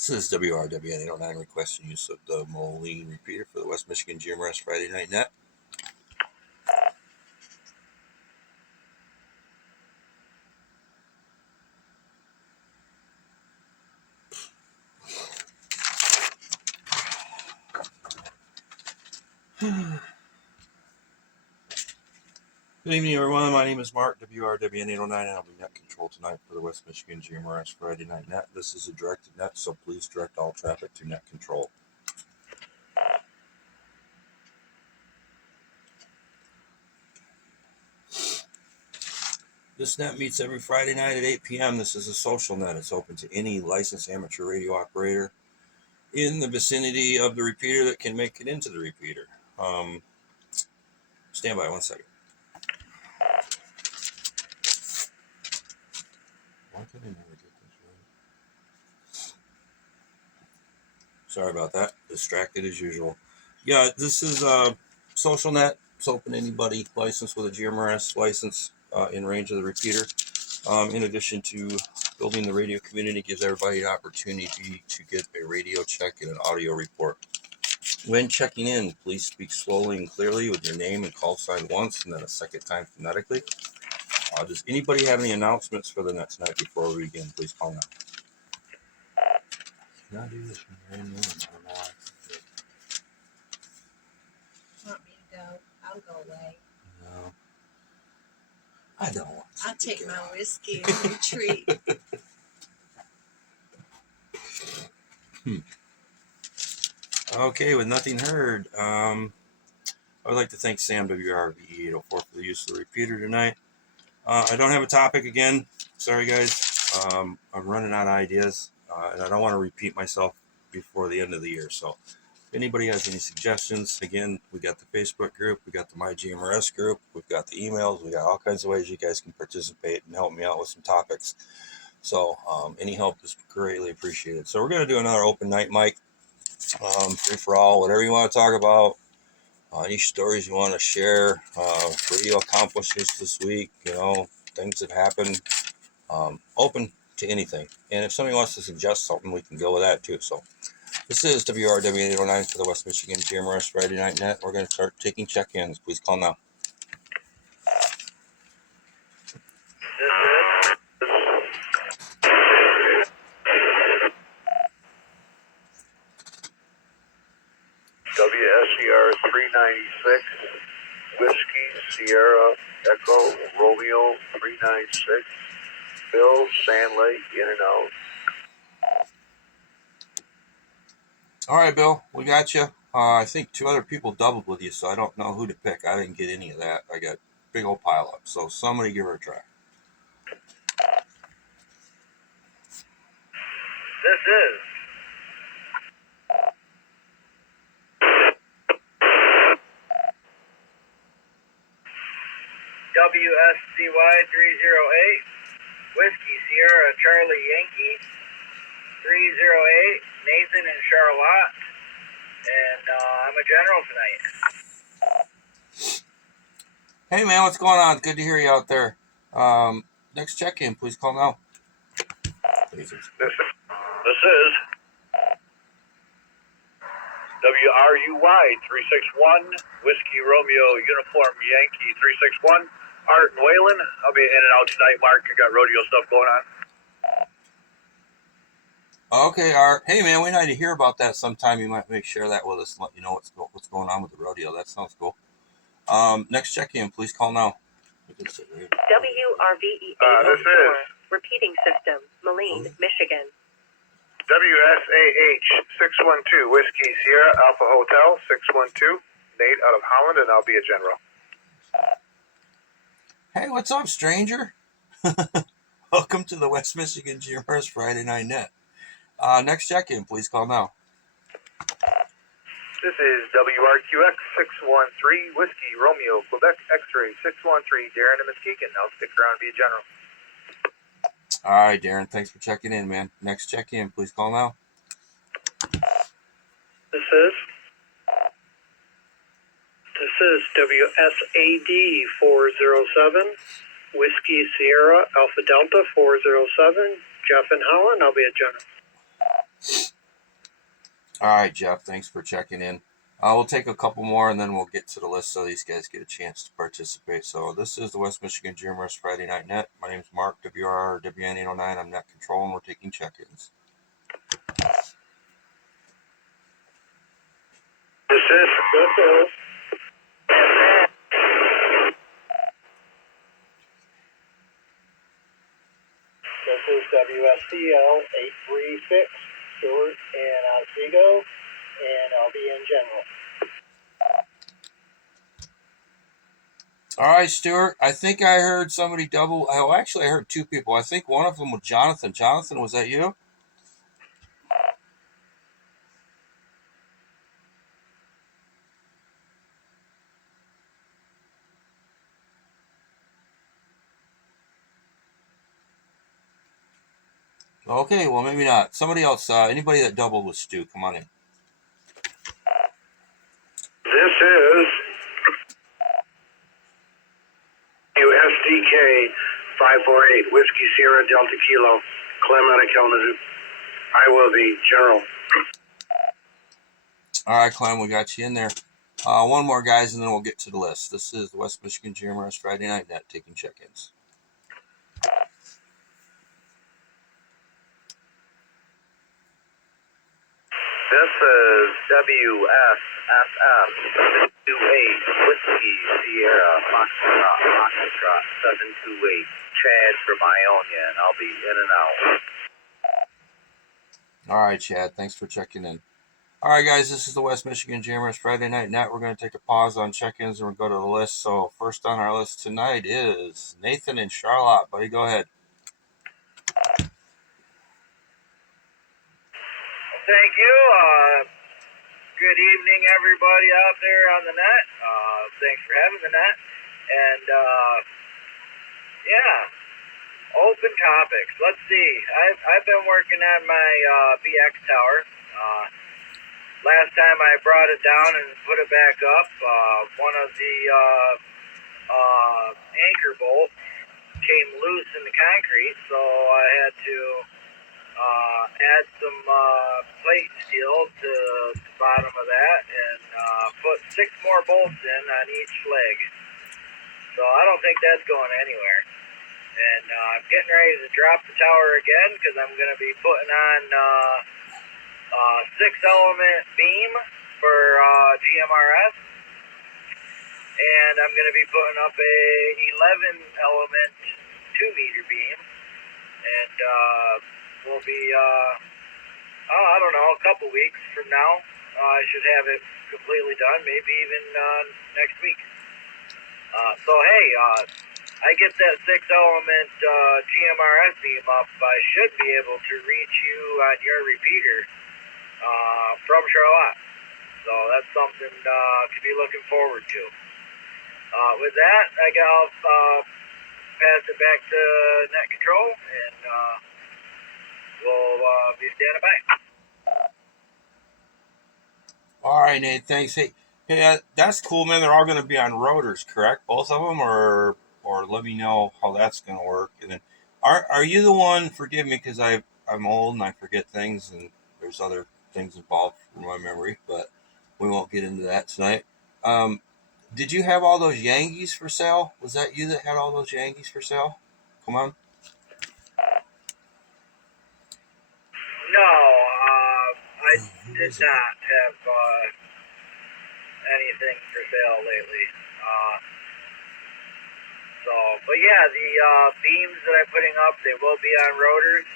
This is WRWN 809 requesting use of the Moline repeater for the West Michigan GMRS Friday Night Net. Good evening, everyone. My name is Mark, WRWN 809, and I'll be net control tonight for the West Michigan GMRS Friday Night Net. This is a directed net, so please direct all traffic to net control. This net meets every Friday night at 8 p.m. This is a social net. It's open to any licensed amateur radio operator in the vicinity of the repeater that can make it into the repeater. Stand by 1 second. Why can I never get this right? Sorry about that. Distracted as usual. Yeah, this is a social net. It's open to anybody licensed with a GMRS license in range of the repeater. In addition to building the radio community, gives everybody an opportunity to get a radio check and an audio report. When checking in, please speak slowly and clearly with your name and call sign once and then a second time phonetically. Does anybody have any announcements for the net tonight before we begin? Please call now. Can I do this from here? I don't know why. Want me to go? I'll go away. No. I don't want to. I'll take my whiskey and retreat. Okay, with nothing heard, I would like to thank Sam WRVE 804 for the use of the repeater tonight. I don't have a topic again. Sorry, guys. I'm running out of ideas, and I don't want to repeat myself before the end of the year. So if anybody has any suggestions, again, we got the Facebook group, we got the MyGMRS group, we've got the emails, we got all kinds of ways you guys can participate and help me out with some topics. So any help is greatly appreciated. So we're going to do another open night mic, free for all, whatever you want to talk about. Any stories you want to share, radio accomplishments this week, things that happened, open to anything. And if somebody wants to suggest something, we can go with that too. So this is WRW 809 for the West Michigan GMRS Friday Night Net. We're going to start taking check-ins. Please call now. WSCR 396, Whiskey, Sierra, Echo, Romeo 396, Bill, Sand Lake, in and out. All right, Bill, we got you. I think two other people doubled with you, so I don't know who to pick. I didn't get any of that. I got a big old pile up, so somebody give her a try. This is WSCY 308, Whiskey, Sierra, Charlie, Yankee 308, Nathan and Charlotte, and I'm a general tonight. Hey, man, what's going on? Good to hear you out there. Next check-in, please call now. This is WRUY 361, Whiskey Romeo Uniform Yankee 361, Art and Whalen. I'll be in and out tonight, Mark. I got rodeo stuff going on. Okay, Art. Hey, man, we need to hear about that sometime. You might share that with us and let you know what's going on with the rodeo. That sounds cool. Next check-in, please call now. WRVE 804, repeating system, Moline, Michigan. WSAH 612, Whiskey Sierra Alpha Hotel 612, Nate out of Holland, and I'll be a general. Hey, what's up, stranger? Welcome to the West Michigan GMRS Friday Night Net. Next check-in, please call now. This is WRQX 613, Whiskey Romeo Quebec X-Ray 613, Darren and Muskegon. I'll stick around and be a general. All right, Darren, thanks for checking in, man. Next check-in, please call now. This is WSAD 407, Whiskey Sierra Alpha Delta 407, Jeff and Holland. I'll be a general. All right, Jeff. Thanks for checking in. We'll take a couple more and then we'll get to the list so these guys get a chance to participate. So this is the West Michigan GMRS Friday Night Net. My name is Mark, WR WN809. I'm net control and we're taking check-ins. This is. This is WSCL 836, Stewart and Oswego, and I'll be in general. All right, Stuart. I think I heard somebody double. Oh, actually, I heard two people. I think one of them was Jonathan. Jonathan, was that you? Okay, well, maybe not. Somebody else, anybody that doubled with Stu, come on in. This is USDK 548 Whiskey Sierra Delta Kilo, Clem out of Kalamazoo. I will be general. All right, Clem, we got you in there. One more, guys, and then we'll get to the list. This is the West Michigan GMRS Friday Night Net taking check-ins. This is WSSF 728 Whiskey Sierra Foxtrot 728 Chad from Ionia, and I'll be in and out. All right, Chad, thanks for checking in. All right, guys, this is the West Michigan GMRS Friday Night Net. We're going to take a pause on check-ins and we'll go to the list. So first on our list tonight is Nathan in Charlotte. Buddy, go ahead. Thank you. Good evening, everybody out there on the net. Thanks for having the net. And, yeah, open topics. Let's see. I've been working on my BX tower. Last time I brought it down and put it back up, one of the anchor bolts came loose in the concrete, so I had to add some plate steel to the bottom of that and put 6 more bolts in on each leg. So I don't think that's going anywhere. And I'm getting ready to drop the tower again because I'm going to be putting on 6-element beam for GMRS. And I'm going to be putting up a 11-element 2-meter beam. And will be, I don't know, a couple weeks from now. I should have it completely done, maybe even next week. So, hey, I get that 6-element GMRS beam up, I should be able to reach you on your repeater from Charlotte. So that's something to be looking forward to. With that, I'll pass it back to net control, and we'll be standing by. All right, Nate, thanks. Hey, that's cool, man. They're all going to be on rotors, correct? Both of them, or let me know how that's going to work. And then, are you the one? Forgive me, because I'm old and I forget things, and there's other things involved from my memory, but we won't get into that tonight. Did you have all those Yankees for sale? Was that you that had all those Yankees for sale? Come on. No, I did not have anything for sale lately. But yeah, the beams that I'm putting up, they will be on rotors,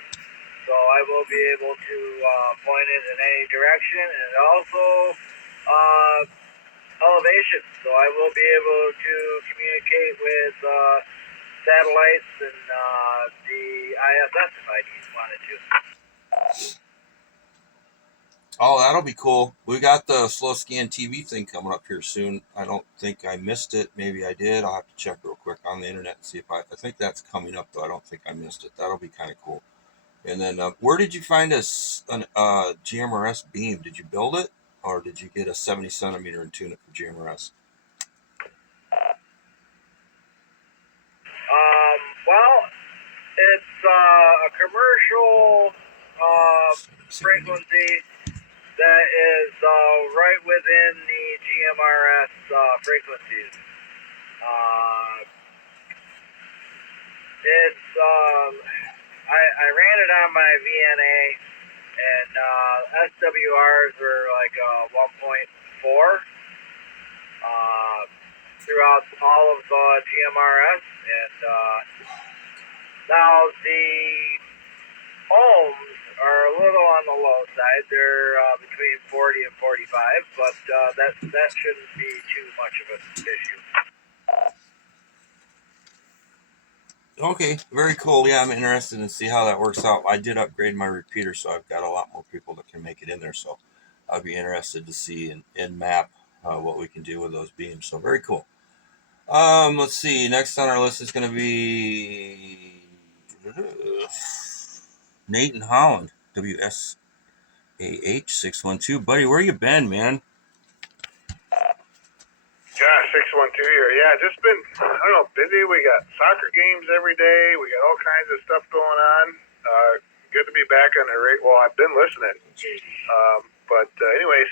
so I will be able to point it in any direction, and also elevation, so I will be able to communicate with satellites and the ISS if I wanted to. Oh, that'll be cool. We got the slow scan TV thing coming up here soon. I don't think I missed it. Maybe I did. I'll have to check real quick on the internet and see if I think that's coming up, though. I don't think I missed it. That'll be kind of cool. And then where did you find a GMRS beam? Did you build it, or did you get a 70 centimeter and tune it for GMRS? Well, it's a commercial frequency that is right within the GMRS frequencies. It's I ran it on my VNA, and SWRs were like 1.4 throughout all of GMRS, and now the ohms are a little on the low side. They're between 40 and 45, but that shouldn't be too much of an issue. Okay, very cool. Yeah, I'm interested in see how that works out. I did upgrade my repeater, so I've got a lot more people that can make it in there. So I'll be interested to see and map what we can do with those beams. So very cool. Let's see. Next on our list is going to be Nate in Holland, WSAH 612. Buddy, where you been, man? Josh, 612 here. Yeah, just been, I don't know, busy. We got soccer games every day. We got all kinds of stuff going on. Good to be back on the radio. Well, I've been listening. But anyways,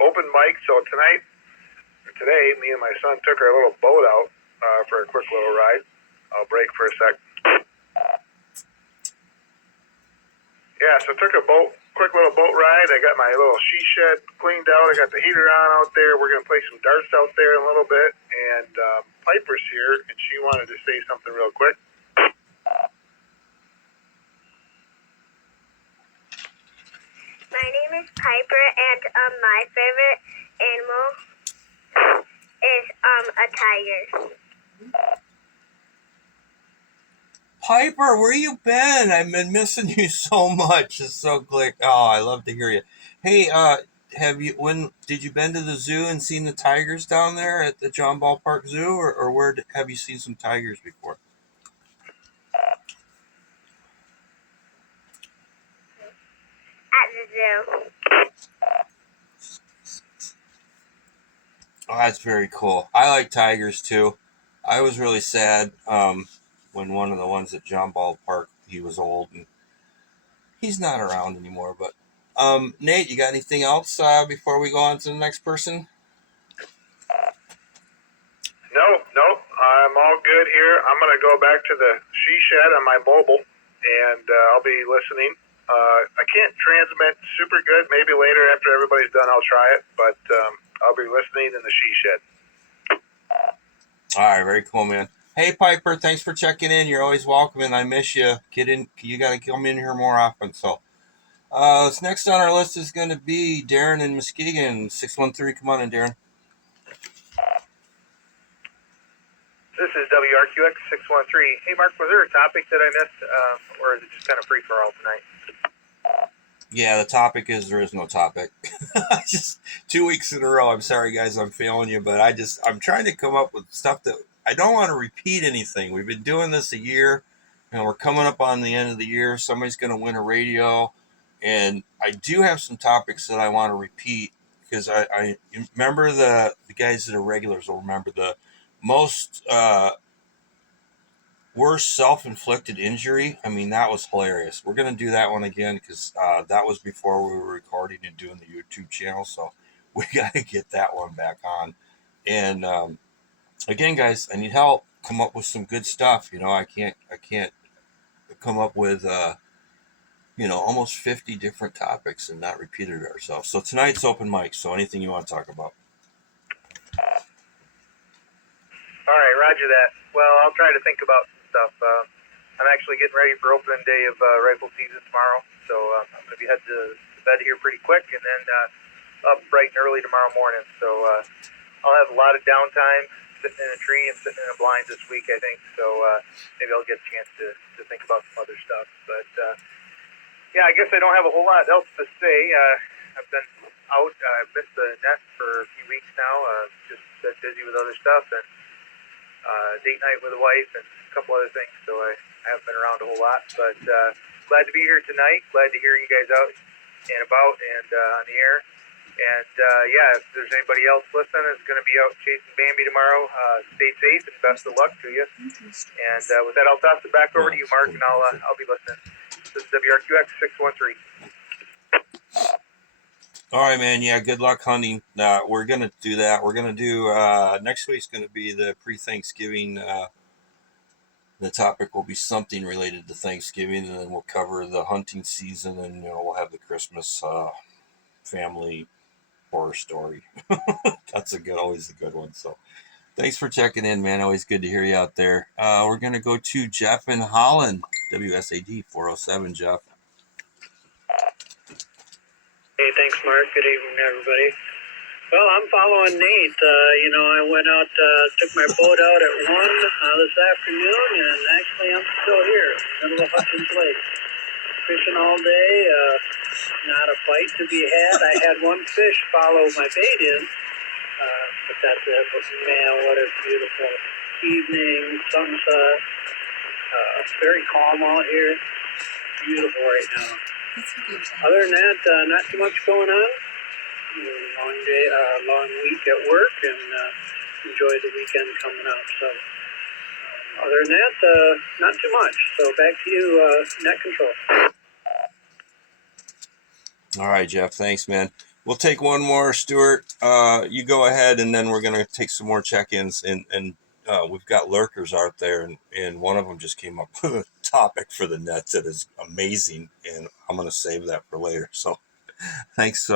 open mic. So today, me and my son took our little boat out for a quick little ride. I'll break for a sec. Yeah, so took a quick little boat ride. I got my little she shed cleaned out. I got the heater on out there. We're going to play some darts out there in a little bit. And Piper's here, and she wanted to say something real quick. My name is Piper, and my favorite animal is a tiger. Piper, where you been? I've been missing you so much. It's so quick. Oh, I love to hear you. Hey, when did you been to the zoo and seen the tigers down there at the John Ballpark Zoo, or where have you seen some tigers before? At the zoo. Oh, that's very cool. I like tigers too. I was really sad when one of the ones at John Ballpark, he was old and he's not around anymore. But Nate, you got anything else before we go on to the next person? No, I'm all good here. I'm going to go back to the she shed on my mobile, and I'll be listening. I can't transmit super good. Maybe later after everybody's done, I'll try it, but I'll be listening in the she shed. All right, very cool, man. Hey, Piper, thanks for checking in. You're always welcome, and I miss you. Get in. You got to come in here more often. So, next on our list is going to be Darren in Muskegon, 613. Come on in, Darren. This is WRQX 613. Hey, Mark, was there a topic that I missed, or is it just kind of free for all tonight? Yeah, the topic is there is no topic. Just 2 weeks in a row. I'm sorry, guys, I'm failing you, but I'm trying to come up with stuff that I don't want to repeat anything. We've been doing this a year, and we're coming up on the end of the year. Somebody's going to win a radio, and I do have some topics that I want to repeat because I remember the guys that are regulars will remember the most worst self-inflicted injury. I mean, that was hilarious. We're going to do that one again because that was before we were recording and doing the YouTube channel, so we got to get that one back on. And again, guys, I need help. Come up with some good stuff. You know, I can't come up with almost 50 different topics and not repeat it ourselves. So tonight's open mic. So anything you want to talk about? All right, roger that. Well, I'll try to think about some stuff. I'm actually getting ready for opening day of rifle season tomorrow, so I'm going to be heading to bed here pretty quick, and then up bright and early tomorrow morning. So I'll have a lot of downtime sitting in a tree and sitting in a blind this week, I think. So maybe I'll get a chance to think about some other stuff. But yeah, I guess I don't have a whole lot else to say. I've been out. I've missed the nest for a few weeks now. Just been busy with other stuff and date night with the wife and a couple other things. So I haven't been around a whole lot. But glad to be here tonight. Glad to hear you guys out and about and on the air. And yeah, if there's anybody else listening that's going to be out chasing Bambi tomorrow, stay safe and best of luck to you. And with that, I'll toss it back over to you, Mark, and I'll be listening. This is WRQX 613. All right, man. Yeah, good luck hunting. We're gonna do that. We're gonna do next week's gonna be the pre-Thanksgiving. The topic will be something related to Thanksgiving, and then we'll cover the hunting season, and we'll have the Christmas family horror story. That's always a good one. So, thanks for checking in, man. Always good to hear you out there. We're gonna go to Jeff in Holland, WSAD 407. Jeff. Hey, thanks, Mark. Good evening, everybody. Well, I'm following Nate. I went out, took my boat out at 1 this afternoon, and actually I'm still here, middle of Hutchins Lake. Fishing all day, not a bite to be had. I had one fish follow my bait in, but that's it. But man, what a beautiful evening, sunset. Very calm out here. Beautiful right now. Other than that, not too much going on. Long day, long week at work, and enjoy the weekend coming up. So, other than that, not too much. So, back to you, net control. All right, Jeff. Thanks, man. We'll take one more, Stuart. You go ahead, and then we're gonna take some more check-ins, and we've got lurkers out there, and one of them just came up with a topic for the nets that is amazing, and I'm gonna save that for later. So, thanks,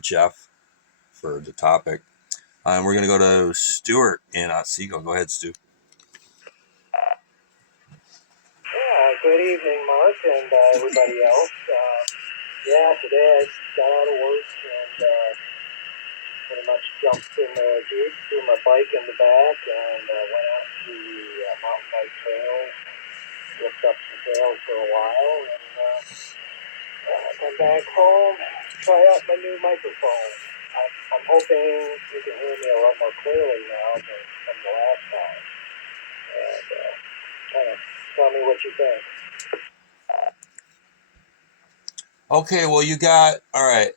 Jeff, for the topic. And we're gonna go to Stuart in Otsego. Go ahead, Stu. Yeah, good evening, Mark, and everybody else. Today I got out of work and pretty much jumped in the Jeep, threw my bike in the back, and went out to the mountain bike trails, looked up some trails for a while, and come back home, try out my new microphone. I'm hoping you can hear me a lot more clearly now than from the last time. And kind of tell me what you think. Okay, well, all right.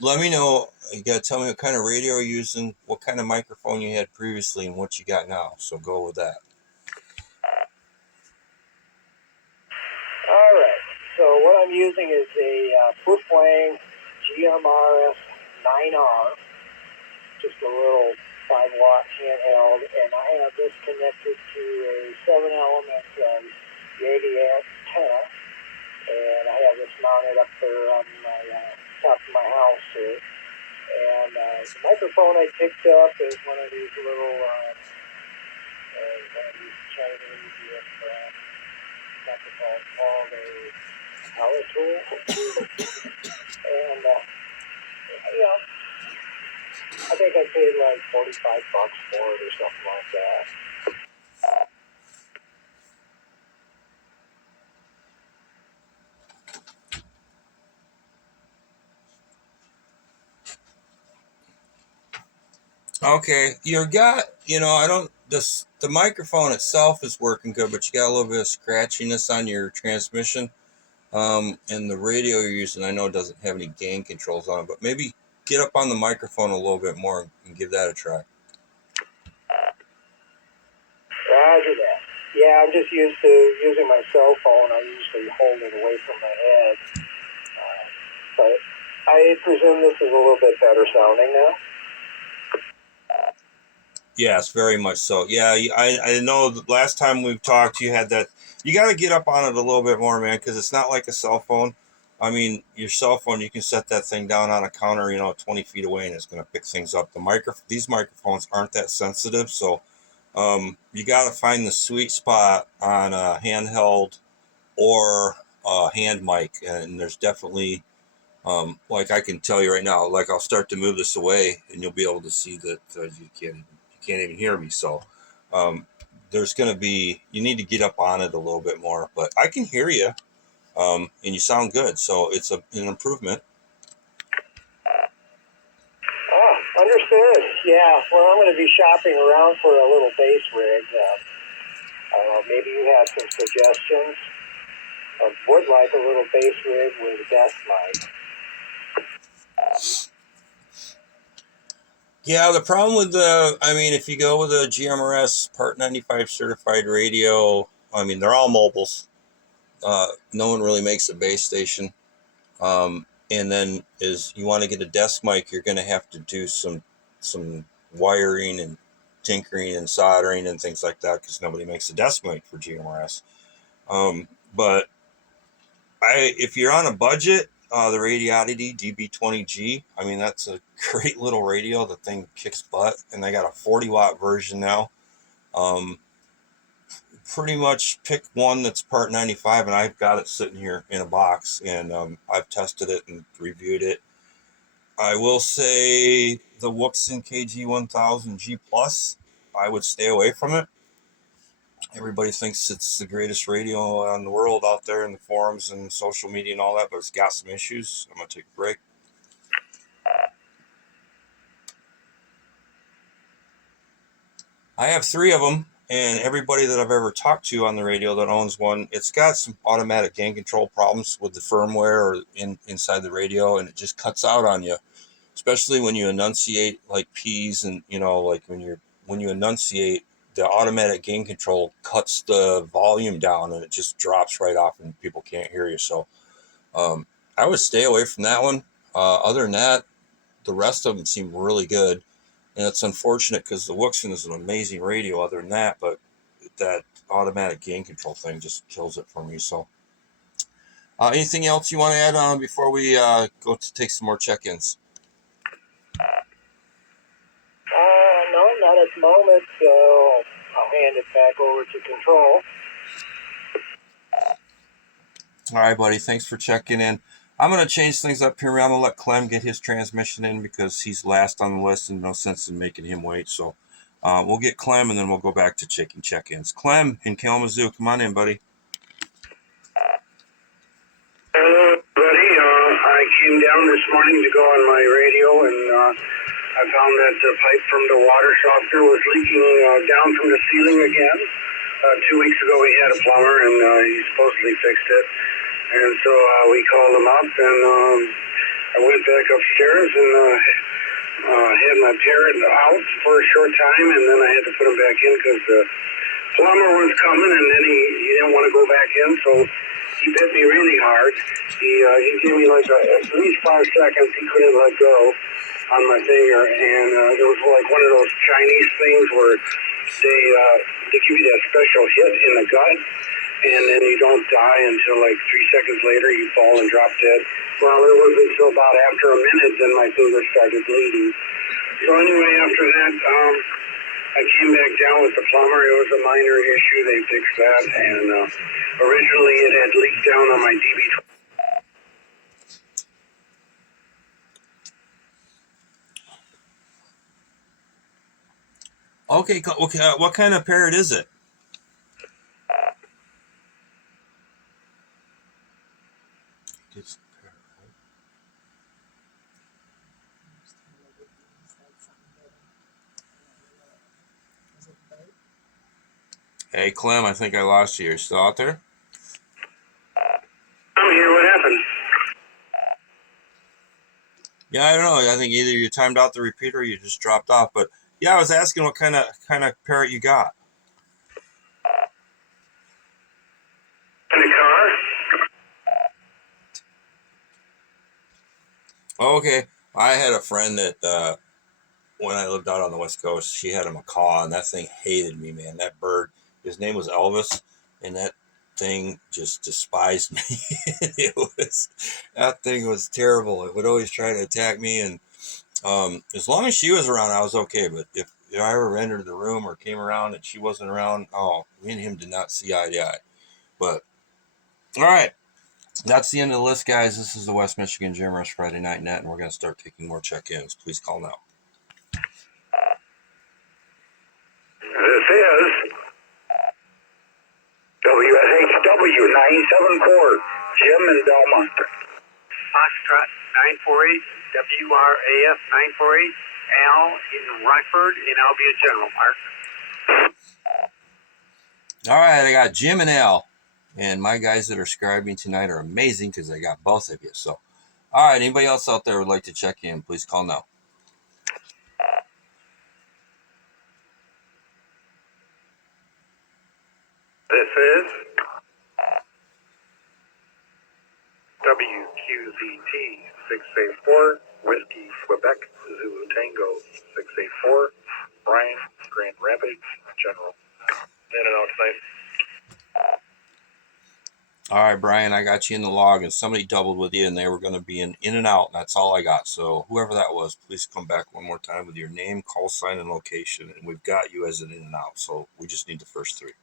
Let me know. You got to tell me what kind of radio you're using, what kind of microphone you had previously, and what you got now. So go with that. All right. So what I'm using is a Proofwang GMRS 9R, just a little 5-watt handheld, and I have this connected to a 7-element Yeti antenna, and I have this mounted up there on my top of my house here. And the microphone I picked up is one of these little Chinese microphones called a Power Tool, and I think I paid like $45 for it or something like that. Okay, the microphone itself is working good, but you got a little bit of scratchiness on your transmission. And the radio you're using, I know, doesn't have any gain controls on it, but maybe get up on the microphone a little bit more and give that a try. Roger that. Yeah, I'm just used to using my cell phone. I usually hold it away from my head. But I presume this is a little bit better sounding now. Yes, very much so. Yeah, I know the last time we've talked, you had that. You got to get up on it a little bit more, man, because it's not like a cell phone. I mean, your cell phone, you can set that thing down on a counter, 20 feet away, and it's going to pick things up. These microphones aren't that sensitive, so you got to find the sweet spot on a handheld or a hand mic, and there's definitely, like I can tell you right now, like I'll start to move this away, and you'll be able to see that you can't even hear me. So you need to get up on it a little bit more, but I can hear you, and you sound good. So it's an improvement. Oh, understood. Yeah, well, I'm going to be shopping around for a little bass rig. I don't know, maybe you have some suggestions. I would like a little bass rig with a desk mic. Yeah, the problem with if you go with a GMRS Part 95 certified radio, they're all mobiles. No one really makes a base station. And then is you want to get a desk mic, you're going to have to do some wiring and tinkering and soldering and things like that because nobody makes a desk mic for GMRS. But if you're on a budget, the Radioddity DB20G, I mean, that's a great little radio. The thing kicks butt, and they got a 40-watt version now. Pretty much pick one that's part 95, and I've got it sitting here in a box, and I've tested it and reviewed it. I will say the Wuxin KG1000G Plus, I would stay away from it. Everybody thinks it's the greatest radio in the world out there in the forums and social media and all that, but it's got some issues. I'm going to take a break. I have 3 of them, and everybody that I've ever talked to on the radio that owns one, it's got some automatic gain control problems with the firmware or inside the radio, and it just cuts out on you, especially when you enunciate like P's, and like when you enunciate, the automatic gain control cuts the volume down, and it just drops right off, and people can't hear you. So I would stay away from that one. Other than that, the rest of them seem really good. And it's unfortunate because the Wuxin is an amazing radio other than that, but that automatic gain control thing just kills it for me. So anything else you want to add on before we go to take some more check-ins? No, not at the moment. So I'll hand it back over to control. All right, buddy. Thanks for checking in. I'm going to change things up here. I'm going to let Clem get his transmission in because he's last on the list and no sense in making him wait. So we'll get Clem, and then we'll go back to checking check-ins. Clem in Kalamazoo, come on in, buddy. Hello, buddy. I came down this morning to go on my radio, and I found that the pipe from the water softener was leaking down from the ceiling again. 2 weeks ago, we had a plumber, and he supposedly fixed it. And so we called him up, and I went back upstairs and had my parrot out for a short time, and then I had to put him back in because the plumber was coming, and then he didn't want to go back in, so he bit me really hard. He gave me like at least 5 seconds. He couldn't let go on my finger, and it was like one of those Chinese things where they give you that special hit in the gut, and then you don't die until like 3 seconds later you fall and drop dead. Well, it wasn't until about after a minute then my finger started bleeding. So anyway, after that, I came back down with the plumber. It was a minor issue. They fixed that, and originally it had leaked down on my DB. Okay, what kind of parrot is it? Hey, Clem, I think I lost you. You're still out there? I'm here. What happened? Yeah, I don't know. I think either you timed out the repeater or you just dropped off. But yeah, I was asking what kind of parrot you got. In the car? Okay, I had a friend that when I lived out on the West Coast, she had a macaw, and that thing hated me, man. That bird, his name was Elvis, and that thing just despised me. That thing was terrible. It would always try to attack me, and as long as she was around, I was okay. But if I ever entered the room or came around and she wasn't around, me and him did not see eye to eye. But all right, that's the end of the list, guys. This is the West Michigan GMRS Friday Night Net, and we're going to start taking more check-ins. Please call now. This is WSHW 97.4, Jim in Belmont. Foxtrot 948, WRAF 948, Al in Rockford, and I'll be a general, Mark. All right, I got Jim and Al, and my guys that are scribing tonight are amazing because I got both of you. So, all right, anybody else out there would like to check in, please call now. This is WQZT 684, Whiskey, Quebec, Zulu Tango, 684, Brian, Grand Rapids, General. In and out tonight. All right, Brian, I got you in the log, and somebody doubled with you, and they were going to be in and out. And that's all I got. So whoever that was, please come back one more time with your name, call sign, and location. And we've got you as an in and out. So we just need the first three.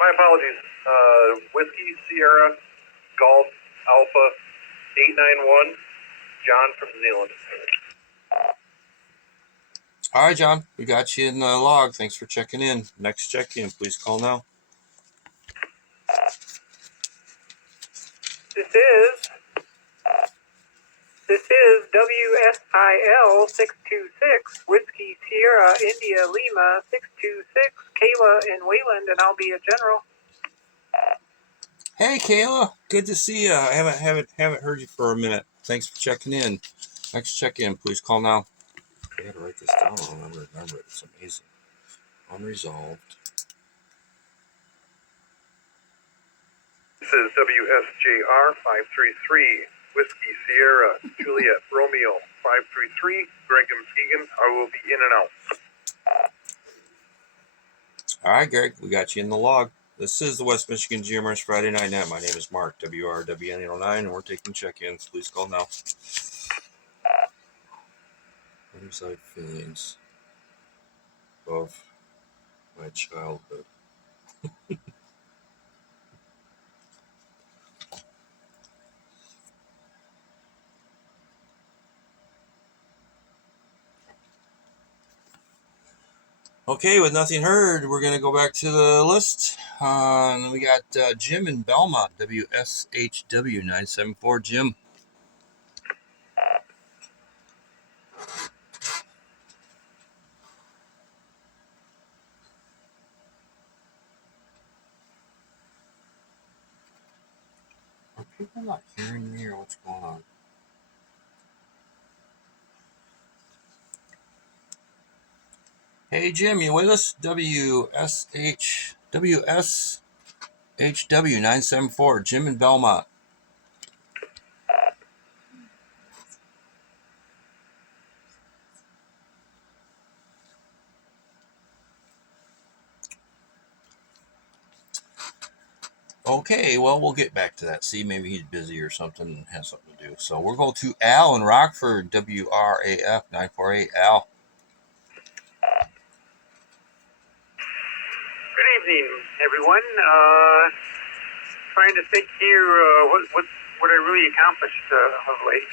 My apologies. Whiskey, Sierra, Golf, Alpha, 891, John from Zealand. All right, John, we got you in the log. Thanks for checking in. Next check-in, please call now. This is WSIL 626, Whiskey Sierra India Lima 626, Kayla in Wayland, and I'll be a general. Hey, Kayla, good to see you. I haven't heard you for a minute. Thanks for checking in. Next check-in, please call now. I gotta write this down. I'll never remember it. It's amazing. Unresolved. This is WSJR 533, Whiskey Sierra, Juliet Romeo 533, Greg and Keegan. I will be in and out. All right, Greg, we got you in the log. This is the West Michigan GMRS Friday Night Net. My name is Mark, WRWN809, and we're taking check-ins. Please call now. Riverside feelings of my childhood. Okay, with nothing heard, we're going to go back to the list. And we got Jim in Belmont, WSHW974. Jim. Are people not hearing me or what's going on? Hey, Jim, you with us? WSHW974. Jim in Belmont. Okay, well, we'll get back to that. See, maybe he's busy or something and has something to do. So we'll go to Al in Rockford, WRAF948. Al. Good evening, everyone. Trying to think here what I really accomplished of late.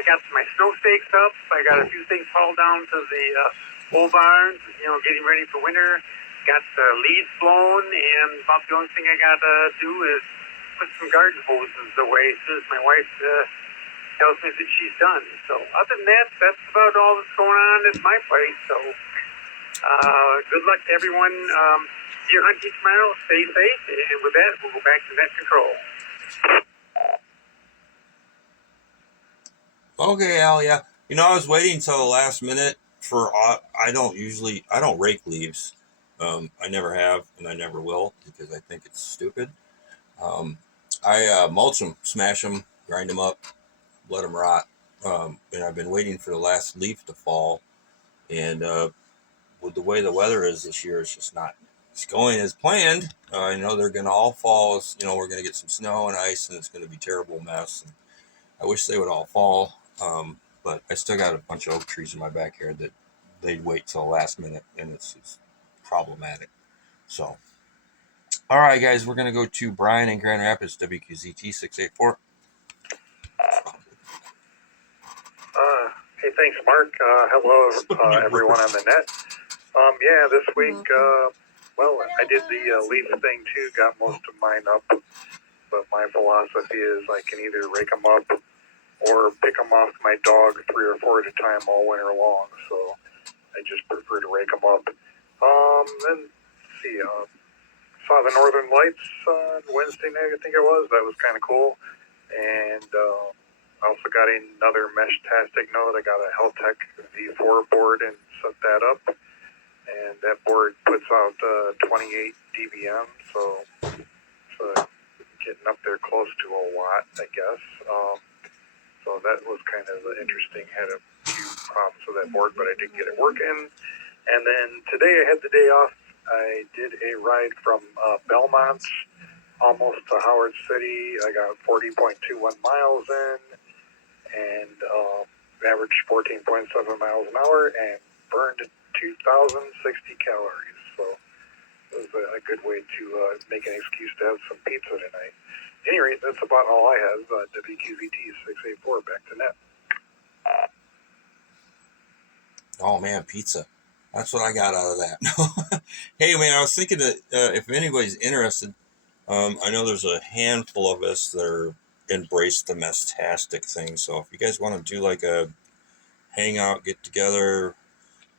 I got my snow stakes up. I got a few things hauled down to the pole barns, getting ready for winter. Got the leaves blown, and about the only thing I got to do is put some garden hoses away as soon as my wife tells me that she's done. So other than that, that's about all that's going on at my place. So good luck to everyone. Deer hunting tomorrow. Stay safe. And with that, we'll go back to net control. Okay, Al, yeah. I was waiting until the last minute for, I don't rake leaves. I never have, and I never will, because I think it's stupid. I mulch them, smash them, grind them up, let them rot. And I've been waiting for the last leaf to fall. And with the way the weather is this year, it's just not. It's going as planned. They're going to all fall. We're going to get some snow and ice, and it's going to be a terrible mess. And I wish they would all fall. But I still got a bunch of oak trees in my backyard that they'd wait till the last minute, and it's problematic. So, all right, guys, we're going to go to Brian in Grand Rapids, WQZT 684. Hey, thanks, Mark. Hello, everyone on the net. Yeah, this week, I did the leaf thing too, got most of mine up, but my philosophy is I can either rake them up or pick them off my dog 3 or 4 at a time all winter long, so I just prefer to rake them up. Then, see, saw the Northern Lights on Wednesday night, I think it was. That was kind of cool. And I also got another Mesh-tastic note. I got a Heltec V4 board and set that up. And that board puts out 28 dBm, so it's a getting up there close to a watt, I guess. So that was kind of interesting. Had a few problems with that board, but I did get it working. And then today I had the day off. I did a ride from Belmont almost to Howard City. I got 40.21 miles in and averaged 14.7 miles an hour and burned 2,060 calories. So it was a good way to make an excuse to have some pizza tonight. At any rate, that's about all I have. WQVT 684, back to net. Oh man, pizza. That's what I got out of that. Hey man, I was thinking that if anybody's interested, I know there's a handful of us that are embrace the Mestastic thing. So if you guys want to do like a hangout, get together,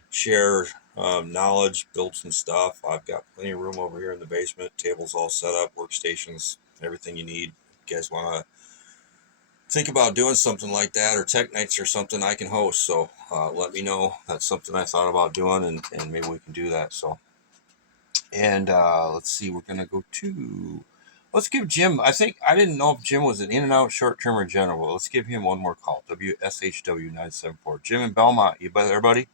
share knowledge, build some stuff, I've got plenty of room over here in the basement. Tables all set up, workstations, everything you need. If you guys want to think about doing something like that, or tech nights or something, I can host. So let me know. That's something I thought about doing, and maybe we can do that. So, and let's see, we're gonna go to. Let's give Jim. I think I didn't know if Jim was an in and out, short term, or general. Let's give him one more call. WSHW 974. Jim in Belmont. You there, buddy?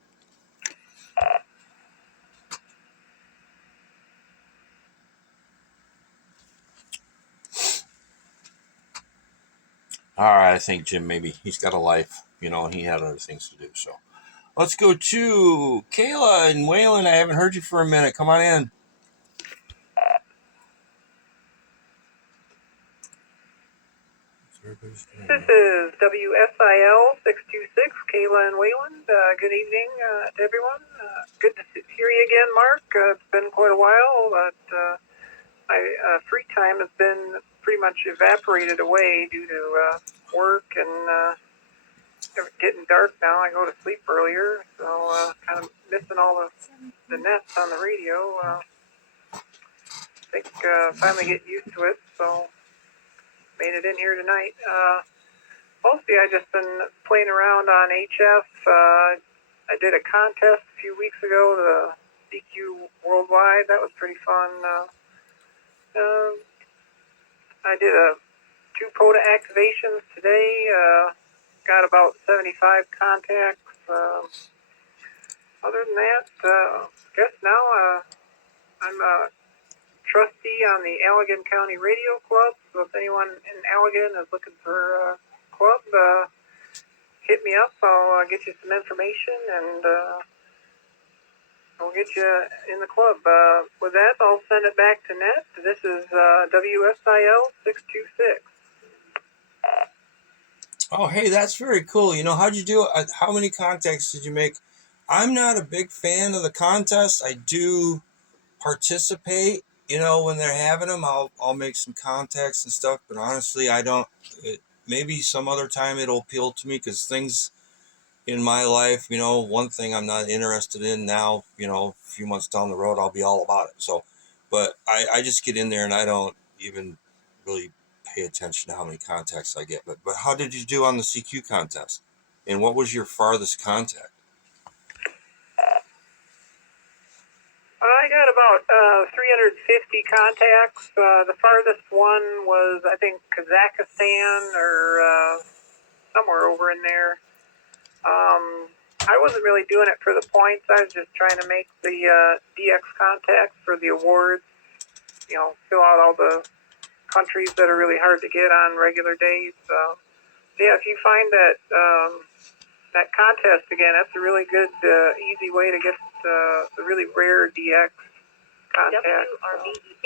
All right, I think Jim, maybe he's got a life, and he had other things to do. So let's go to Kayla and Waylon. I haven't heard you for a minute. Come on in. This is WSIL 626, Kayla and Wayland. Good evening to everyone. Good to hear you again, Mark. It's been quite a while, but my free time has been pretty much evaporated away due to work and getting dark now. I go to sleep earlier, so kind of missing all the nets on the radio. I think finally getting used to it, so made it in here tonight. Mostly I just been playing around on HF. I did a contest a few weeks ago, the DQ Worldwide. That was pretty fun. I did 2 POTA activations today. Got about 75 contacts. Other than that, I guess now I'm a trustee on the Allegan County Radio Club. So if anyone in Allegan is looking for a club, hit me up. I'll get you some information and I'll get you in the club. With that, I'll send it back to net. This is WSIL 626. Oh, hey, that's very cool. How'd you do it? How many contacts did you make? I'm not a big fan of the contest. I do participate, when they're having them. I'll make some contacts and stuff, but honestly, I don't. Maybe some other time it'll appeal to me because things in my life, one thing I'm not interested in now, a few months down the road, I'll be all about it. So, but I just get in there and I don't even really pay attention to how many contacts I get. But how did you do on the CQ contest? And what was your farthest contact? I got about 350 contacts. The farthest one was, I think, Kazakhstan or somewhere over in there. I wasn't really doing it for the points. I was just trying to make the DX contacts for the awards. Fill out all the countries that are really hard to get on regular days. Yeah, if you find that that contest again, that's a really good, easy way to get the really rare DX contact. WRBE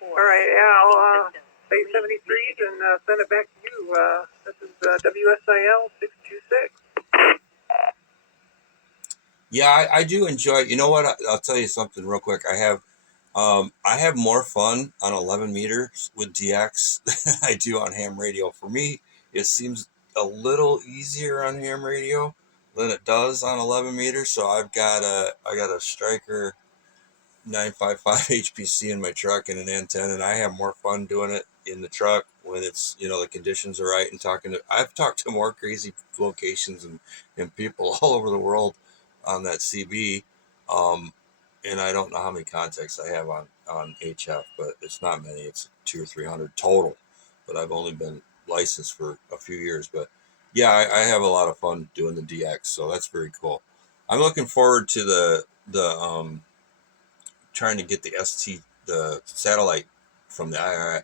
804. All right, yeah, I'll say 73s and send it back to you. This is WSIL 626. Yeah, I do enjoy it. You know what? I'll tell you something real quick. I have more fun on 11 meters with DX than I do on ham radio. For me, it seems a little easier on ham radio than it does on 11 meters. So I got a Striker 955 HPC in my truck and an antenna, and I have more fun doing it in the truck when it's, the conditions are right, and I've talked to more crazy locations and people all over the world on that CB. And I don't know how many contacts I have on HF, but it's not many. It's 200 or 300 total. but I've only been licensed for a few years. But yeah, I have a lot of fun doing the DX, so that's very cool. I'm looking forward to the trying to get the satellite from the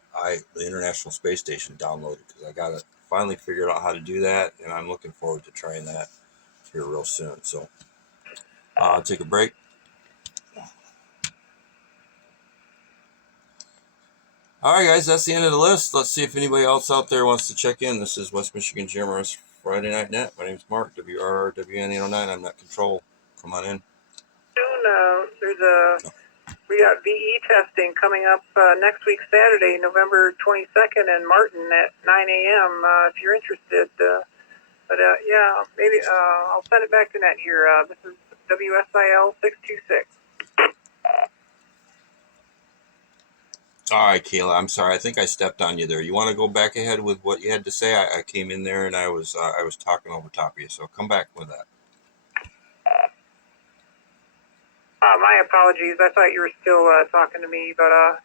International Space Station downloaded, because I got to finally figure out how to do that, and I'm looking forward to trying that here real soon. So take a break. All right, guys, that's the end of the list. Let's see if anybody else out there wants to check in. This is West Michigan GMRS Friday Night Net. My name's Mark, WRWN809. I'm Net Control. Come on in. Soon, we got VE testing coming up next week, Saturday, November 22nd, in Martin at 9 a.m. If you're interested. Yeah, maybe I'll send it back to Net here. This is WSIL 626. All right, Kayla, I'm sorry. I think I stepped on you there. You want to go back ahead with what you had to say? I came in there and I was talking over top of you, so come back with that. My apologies. I thought you were still talking to me, but I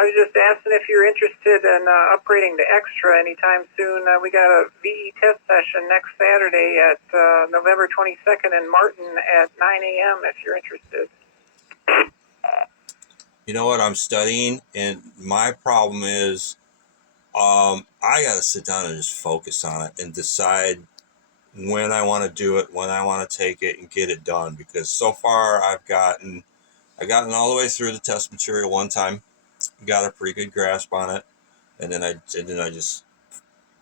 was just asking if you're interested in upgrading to Extra anytime soon. We got a VE test session next Saturday at November 22nd in Martin at 9 a.m. if you're interested. You know what? I'm studying, and my problem is I got to sit down and just focus on it and decide when I want to do it, when I want to take it and get it done. Because so far I've gotten all the way through the test material one time, got a pretty good grasp on it, and then I just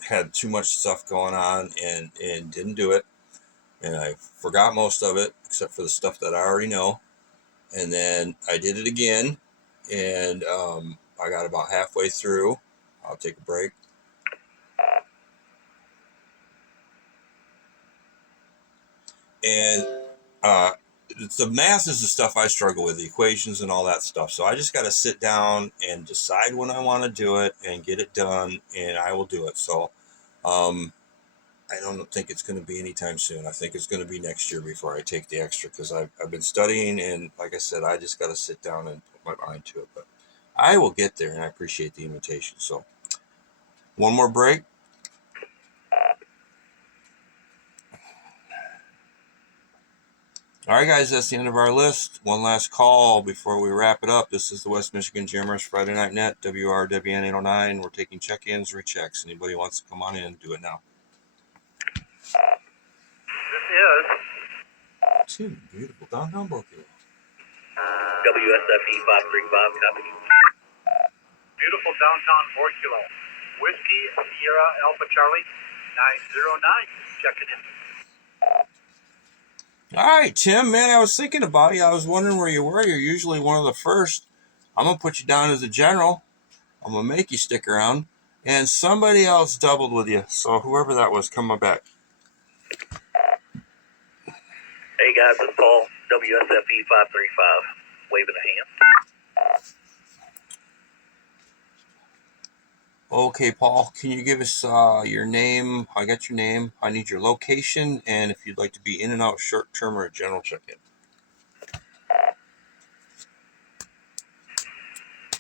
had too much stuff going on and didn't do it, and I forgot most of it except for the stuff that I already know, and then I did it again, and I got about halfway through. I'll take a break. And the math is the stuff I struggle with, the equations and all that stuff. So I just got to sit down and decide when I want to do it and get it done, and I will do it. So I don't think it's going to be anytime soon. I think it's going to be next year before I take the Extra, because I've been studying, and like I said, I just got to sit down and put my mind to it. But I will get there, and I appreciate the invitation. So one more break. All right, guys, that's the end of our list. One last call before we wrap it up. This is the West Michigan GMRS Friday Night Net, WRWN809. We're taking check-ins, rechecks. Anybody wants to come on in, do it now. This is Two beautiful downtown both of you. WSFE 535, copy. Beautiful downtown 4 Kilo. Whiskey Sierra Alpha Charlie 909. Checking in. All right, Tim, man, I was thinking about you. I was wondering where you were. You're usually one of the first. I'm going to put you down as a general. I'm going to make you stick around. And somebody else doubled with you. So whoever that was, come on back. Hey guys, it's Paul, WSFE 535, waving a hand. Okay, Paul, can you give us your name? I got your name. I need your location, and if you'd like to be in and out short term or a general check-in.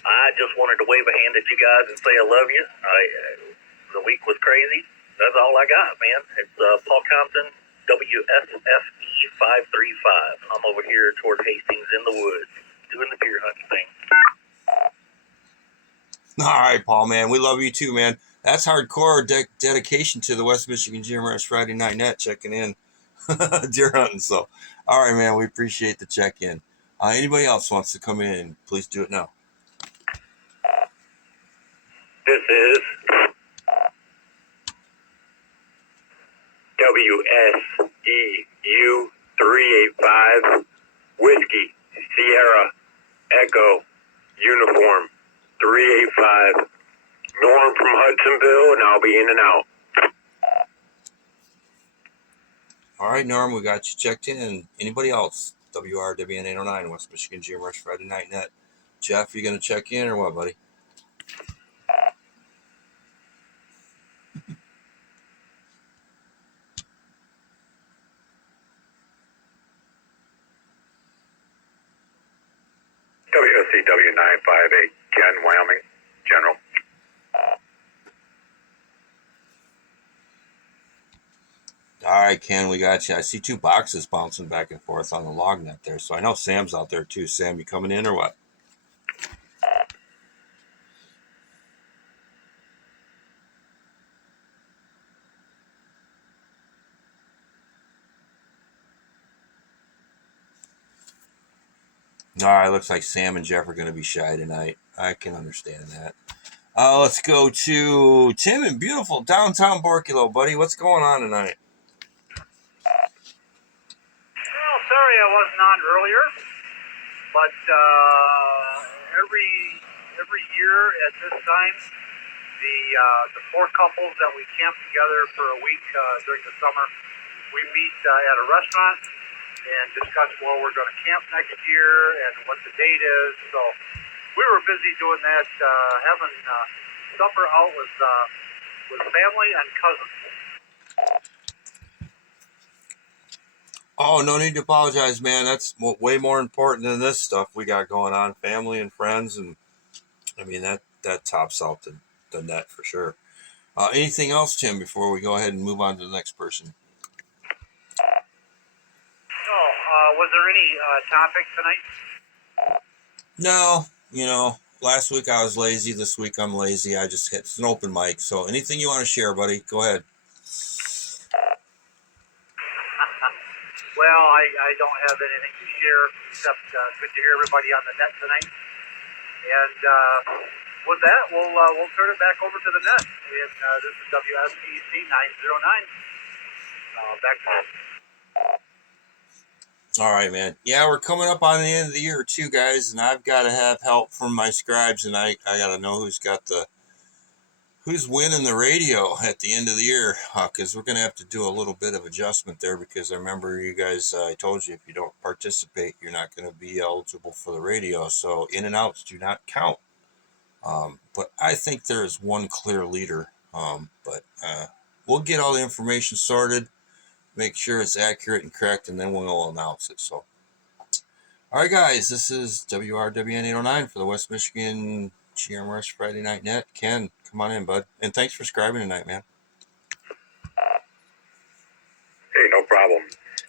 I just wanted to wave a hand at you guys and say I love you. The week was crazy. That's all I got, man. It's Paul Compton, WSFE 535. I'm over here toward Hastings in the woods, doing the deer hunting thing. All right, Paul, man. We love you too, man. That's hardcore dedication to the West Michigan GMRS Friday Night Net, checking in. Deer hunting. So, all right, man. We appreciate the check-in. Anybody else wants to come in, please do it now. This is WSEU 385, Whiskey Sierra Echo Uniform 385. Norm from Hudsonville, and I'll be in and out. All right, Norm, we got you checked in. Anybody else? WRWN809, West Michigan GMRS Friday Night Net. Jeff, you going to check in or what, buddy? WSCW 958, Ken, Wyoming, General. All right, Ken, we got you. I see 2 boxes bouncing back and forth on the log net there, so I know Sam's out there too. Sam, you coming in or what? All right, looks like Sam and Jeff are going to be shy tonight. I can understand that. Let's go to Tim in beautiful downtown Borculo, buddy. What's going on tonight? Well, sorry I wasn't on earlier, but every year at this time, the 4 couples that we camp together for a week during the summer, we meet at a restaurant and discuss where we're going to camp next year and what the date is. So we were busy doing that, having supper out with family and cousins. Oh, no need to apologize, man. That's way more important than this stuff we got going on. Family and friends, and I mean that tops out the net for sure. Anything else, Tim, before we go ahead and move on to the next person? Was there any topic tonight? No, last week I was lazy. This week I'm lazy. It's an open mic. So anything you want to share, buddy, go ahead. Well, I don't have anything to share except good to hear everybody on the net tonight. And with that, we'll turn it back over to the net. And this is WSPC 909. Back to you. All right, man. Yeah, we're coming up on the end of the year too, guys, and I've got to have help from my scribes, and I got to know who's winning the radio at the end of the year, because we're going to have to do a little bit of adjustment there, because I remember you guys, I told you if you don't participate, you're not going to be eligible for the radio, so in and outs do not count. But I think there is one clear leader, but we'll get all the information sorted, make sure it's accurate and correct, and then we'll announce it. So, all right, guys, this is WRWN 809 for the West Michigan GMRS Friday Night Net. Ken, come on in, bud. And thanks for scribing tonight, man. Hey, no problem.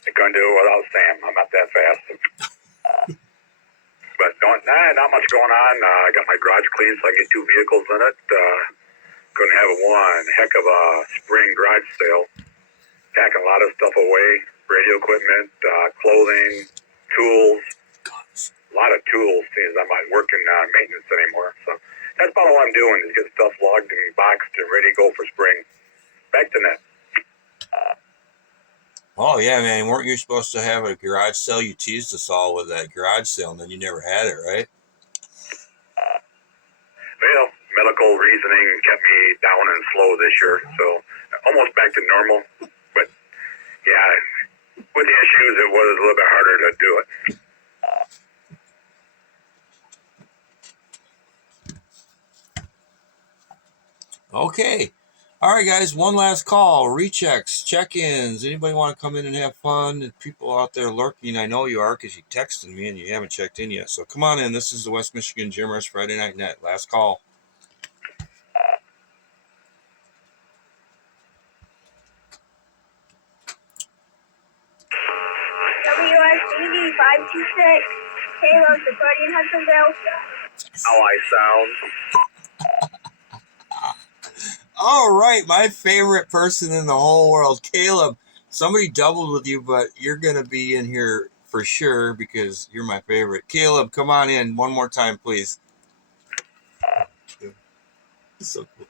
I couldn't do it without Sam. I'm not that fast. But not much going on. I got my garage clean so I can get 2 vehicles in it. Couldn't have one heck of a spring garage sale. Packing a lot of stuff away. Radio equipment, clothing, tools. A lot of tools since I'm not working maintenance anymore. So that's about all I'm doing is get stuff logged and boxed and ready to go for spring. Back to net. Oh, yeah, man. Weren't you supposed to have a garage sale? You teased us all with that garage sale, and then you never had it, right? Well, medical reasoning kept me down and slow this year, so almost back to normal. But, yeah, with the issues, it was a little bit harder to do it. Okay. All right, guys, one last call. Rechecks, check-ins. Anybody want to come in and have fun? And people out there lurking, I know you are because you texted me and you haven't checked in yet. So come on in. This is the West Michigan GMRS Friday Night Net. Last call. WSBD 526, Caleb, supporting Hudsonville. How I sound. All right, my favorite person in the whole world, Caleb. Somebody doubled with you, but you're going to be in here for sure because you're my favorite. Caleb, come on in one more time, please. So cool.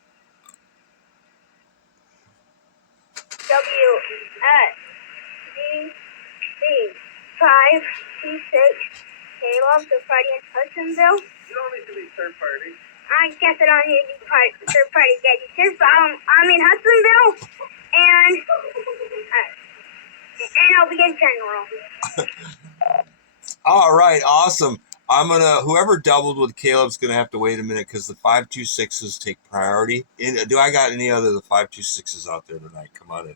WSBD 526, Caleb, supporting Hudsonville. You don't need to be third party. I guess I don't need to be third party dedicated, but I'm in Hudsonville, and I'll be in general. All right, awesome. Whoever doubled with Caleb's gonna have to wait a minute because the 526s take priority. Do I got any other the 526s out there tonight? Come on in.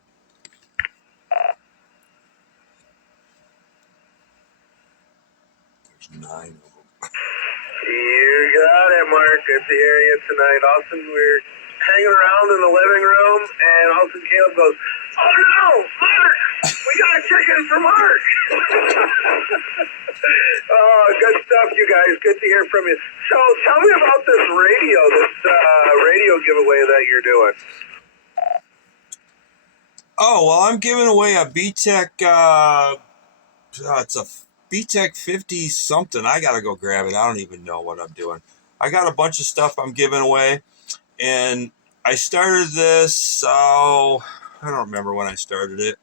There's 9 of them. You got it, Mark. Good to hear you tonight. Austin, we're hanging around in the living room, and all of a sudden Caleb goes, "Oh no, Mark! We gotta check in for Mark." Oh, good stuff, you guys. Good to hear from you. So, tell me about this radio giveaway that you're doing. Oh, well, I'm giving away a BTEC, it's a BTEC 50 something. I got to go grab it. I don't even know what I'm doing. I got a bunch of stuff I'm giving away, and I started this, I don't remember when I started it.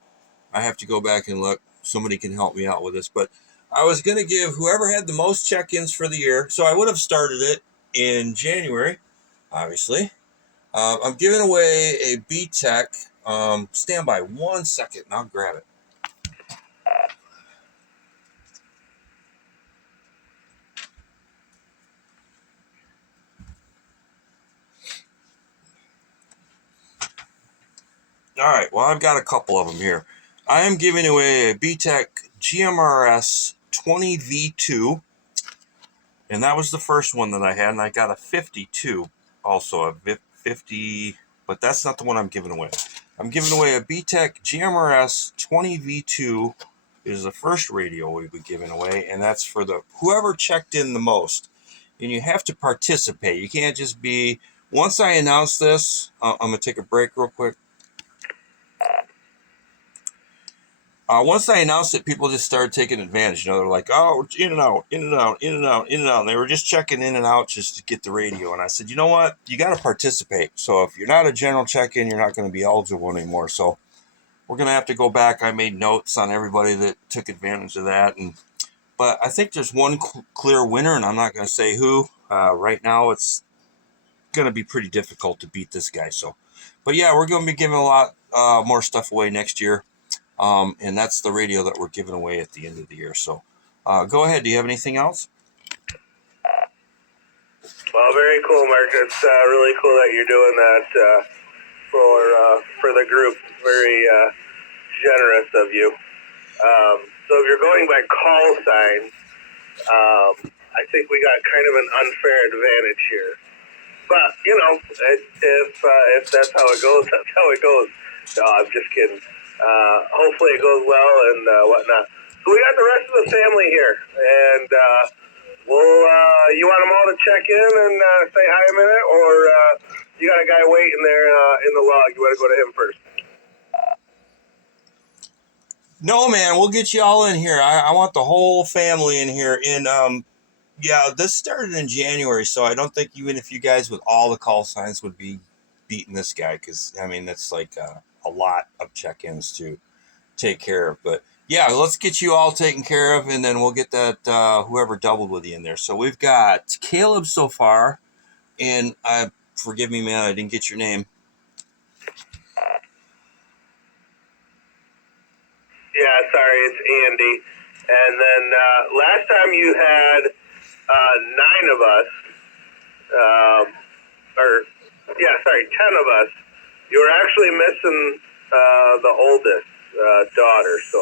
I have to go back and look. Somebody can help me out with this, but I was going to give whoever had the most check-ins for the year. So I would have started it in January, obviously. I'm giving away a BTEC. Stand by 1 second and I'll grab it. All right, well, I've got a couple of them here. I am giving away a BTEC GMRS 20V2, and that was the first one that I had, and I got a 52, also a 50, but that's not the one I'm giving away. I'm giving away a BTEC GMRS 20V2 is the first radio we'll be giving away, and that's for the whoever checked in the most. And you have to participate. You can't just be, once I announce this, I'm going to take a break real quick. Once I announced it, people just started taking advantage. You know, they're like, oh, in and out, in and out, in and out, in and out. And they were just checking in and out just to get the radio. And I said, you know what? You got to participate. So if you're not a general check-in, you're not going to be eligible anymore. So we're going to have to go back. I made notes on everybody that took advantage of that. But I think there's one clear winner, and I'm not going to say who. Right now, it's going to be pretty difficult to beat this guy. So, but yeah, we're going to be giving a lot more stuff away next year. And that's the radio that we're giving away at the end of the year. So go ahead. Do you have anything else? Well, very cool, Mark. It's really cool that you're doing that for the group. Very generous of you. So if you're going by call sign, I think we got kind of an unfair advantage here. But, you know, if that's how it goes, that's how it goes. No, I'm just kidding. Hopefully it goes well and whatnot. So we got the rest of the family here, and you want them all to check in and say hi a minute, or you got a guy waiting there in the log? You want to go to him first? No, man, we'll get you all in here. I want the whole family in here. And yeah, this started in January, so I don't think even if you guys with all the call signs would be beating this guy, because I mean that's like a lot of check-ins to take care of. But yeah, let's get you all taken care of, and then we'll get that whoever doubled with you in there. So we've got Caleb so far, and forgive me, man, I didn't get your name. Yeah, sorry, it's Andy. And then last time you had 9 of us, 10 of us. You were actually missing the oldest daughter. So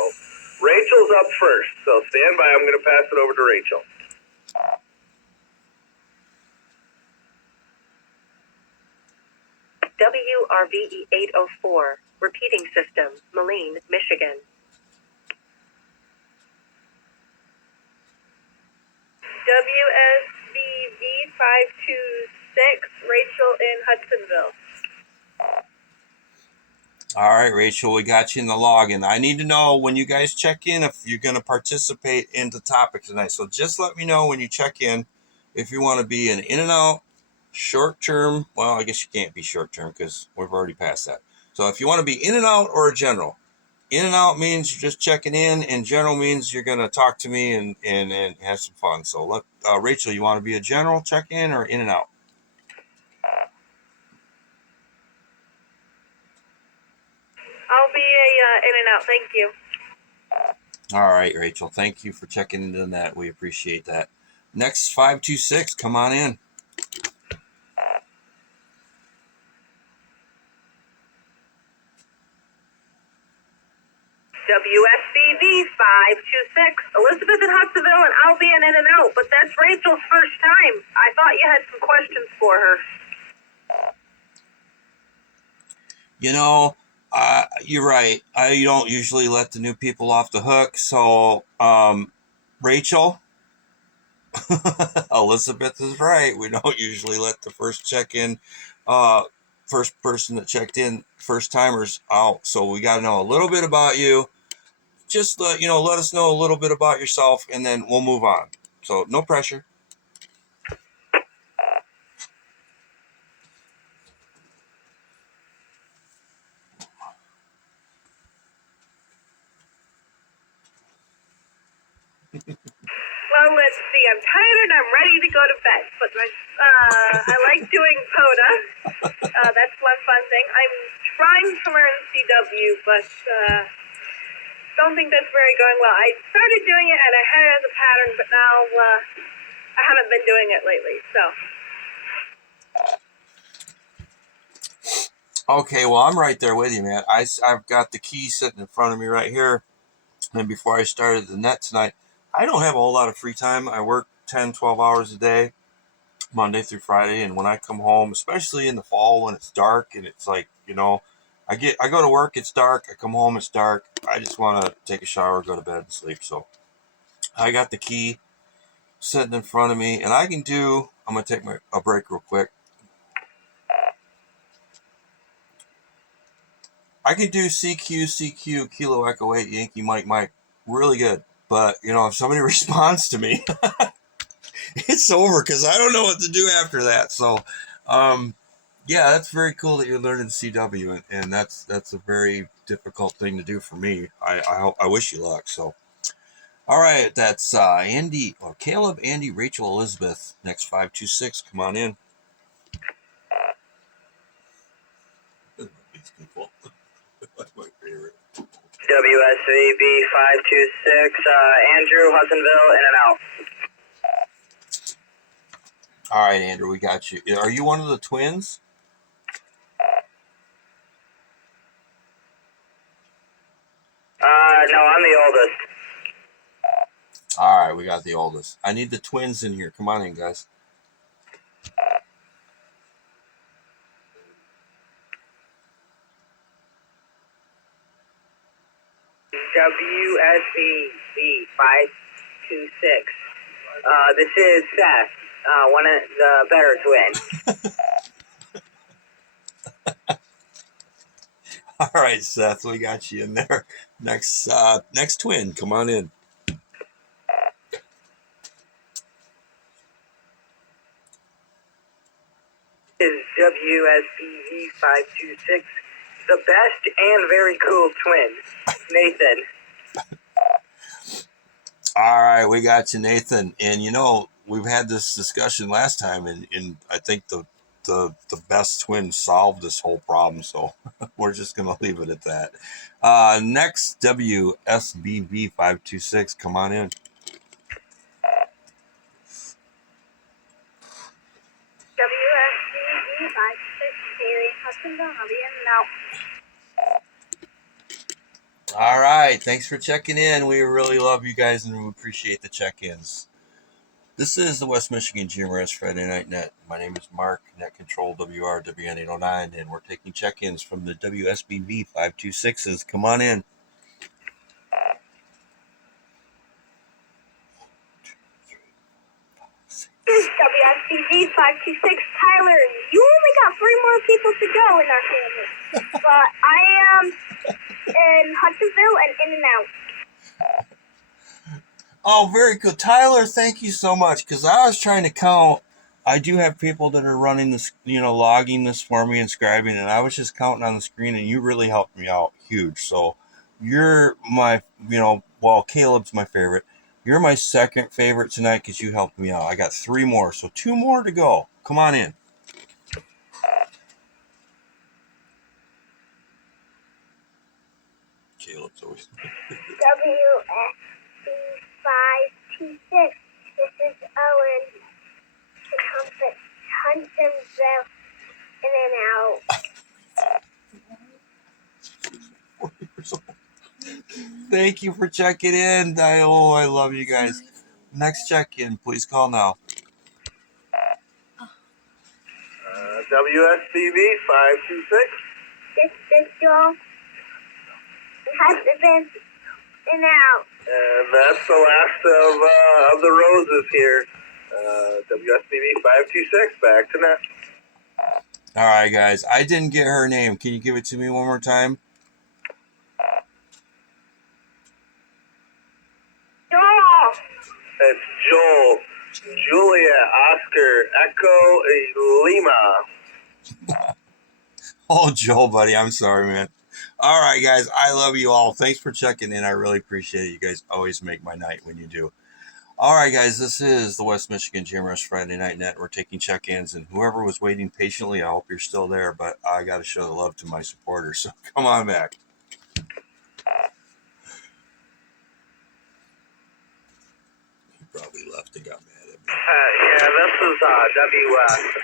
Rachel's up first. So stand by. I'm going to pass it over to Rachel. WRVE 804, repeating system, Moline, Michigan. WSBV 526, Rachel in Hudsonville. All right, Rachel, we got you in the log, and I need to know when you guys check in if you're going to participate in the topic tonight. So just let me know when you check in if you want to be an in and out, short term. Well, I guess you can't be short term because we've already passed that. So if you want to be in and out or a general, in and out means you're just checking in, and general means you're going to talk to me and have some fun. So Rachel, you want to be a general check in or in and out? I'll be a in and out, thank you. All right, Rachel. Thank you for checking into that. We appreciate that. Next, 526, come on in. WSBV 526, Elizabeth in Hudsonville, and I'll be an in and out, but that's Rachel's first time. I thought you had some questions for her. You know, you're right. I don't usually let the new people off the hook. So, Rachel, Elizabeth is right. We don't usually let the first person that checked in, first timers out. So we got to know a little bit about you. Just let us know a little bit about yourself, and then we'll move on. So no pressure. Well, let's see. I'm tired and I'm ready to go to bed. But I like doing POTA. That's one fun thing. I'm trying to learn CW, but don't think that's very going well. I started doing it and I had it as a pattern, but now I haven't been doing it lately. So. Okay, well, I'm right there with you, man. I've got the key sitting in front of me right here. And before I started the net tonight, I don't have a whole lot of free time. I work 10, 12 hours a day, Monday through Friday. And when I come home, especially in the fall when it's dark and it's like, I go to work, it's dark. I come home, it's dark. I just want to take a shower, go to bed and sleep. So I got the key sitting in front of me, and I'm going to take a break real quick. I can do CQ, Kilo Echo 8, Yankee Mike Mike really good. But, if somebody responds to me, it's over because I don't know what to do after that. So, yeah, that's very cool that you're learning CW, and that's a very difficult thing to do for me. I wish you luck. So, all right, that's Andy, or Caleb, Andy, Rachel, Elizabeth. Next 526, come on in. That's my favorite. WSVB 526, Andrew, Hudsonville, in and out. All right, Andrew, we got you. Are you one of the twins? No, I'm the oldest. All right, we got the oldest. I need the twins in here. Come on in, guys. WSVB 526. This is Seth, one of the better twins. All right, Seth, we got you in there. Next twin, come on in. Is WSBV 526, the best and very cool twin, Nathan. All right, we got you, Nathan. And we've had this discussion last time, and I think the best twin solved this whole problem. So we're just gonna leave it at that. Next, WSBV 526, come on in. WSBV 526, Haley Hudsonville. I'll be in now. All right, thanks for checking in. We really love you guys, and we appreciate the check-ins. This is the West Michigan GMRS Friday Night Net. My name is Mark, Net Control WRWN 809, and we're taking check-ins from the WSBV 526s. Come on in. WSBV 526, Tyler. You only got 3 more people to go in our family. But I am in Hudsonville and in and out. Oh, very good. Tyler, thank you so much, because I was trying to count. I do have people that are running this, logging this for me and scribing, and I was just counting on the screen, and you really helped me out huge. So you're my, Caleb's my favorite. You're my second favorite tonight because you helped me out. I got 3 more, so 2 more to go. Come on in. Caleb's always... WSB526. This is Owen. Hudsonville, in and out. Thank you for checking in. I love you guys. Next check-in, please call now. WSBV 526. this Joel. It has been in out. And that's the last of the roses here. WSBB 526, back to net. All right, guys. I didn't get her name. Can you give it to me one more time? Joel. It's Joel. Julia, Oscar, Echo, Lima. Oh, Joel, buddy. I'm sorry, man. All right, guys. I love you all. Thanks for checking in. I really appreciate it. You guys always make my night when you do. All right, guys. This is the West Michigan GMRS Friday Night Net. We're taking check-ins, and whoever was waiting patiently, I hope you're still there, but I got to show the love to my supporters, so come on back. He probably left and got mad at me. Yeah, this is WSF728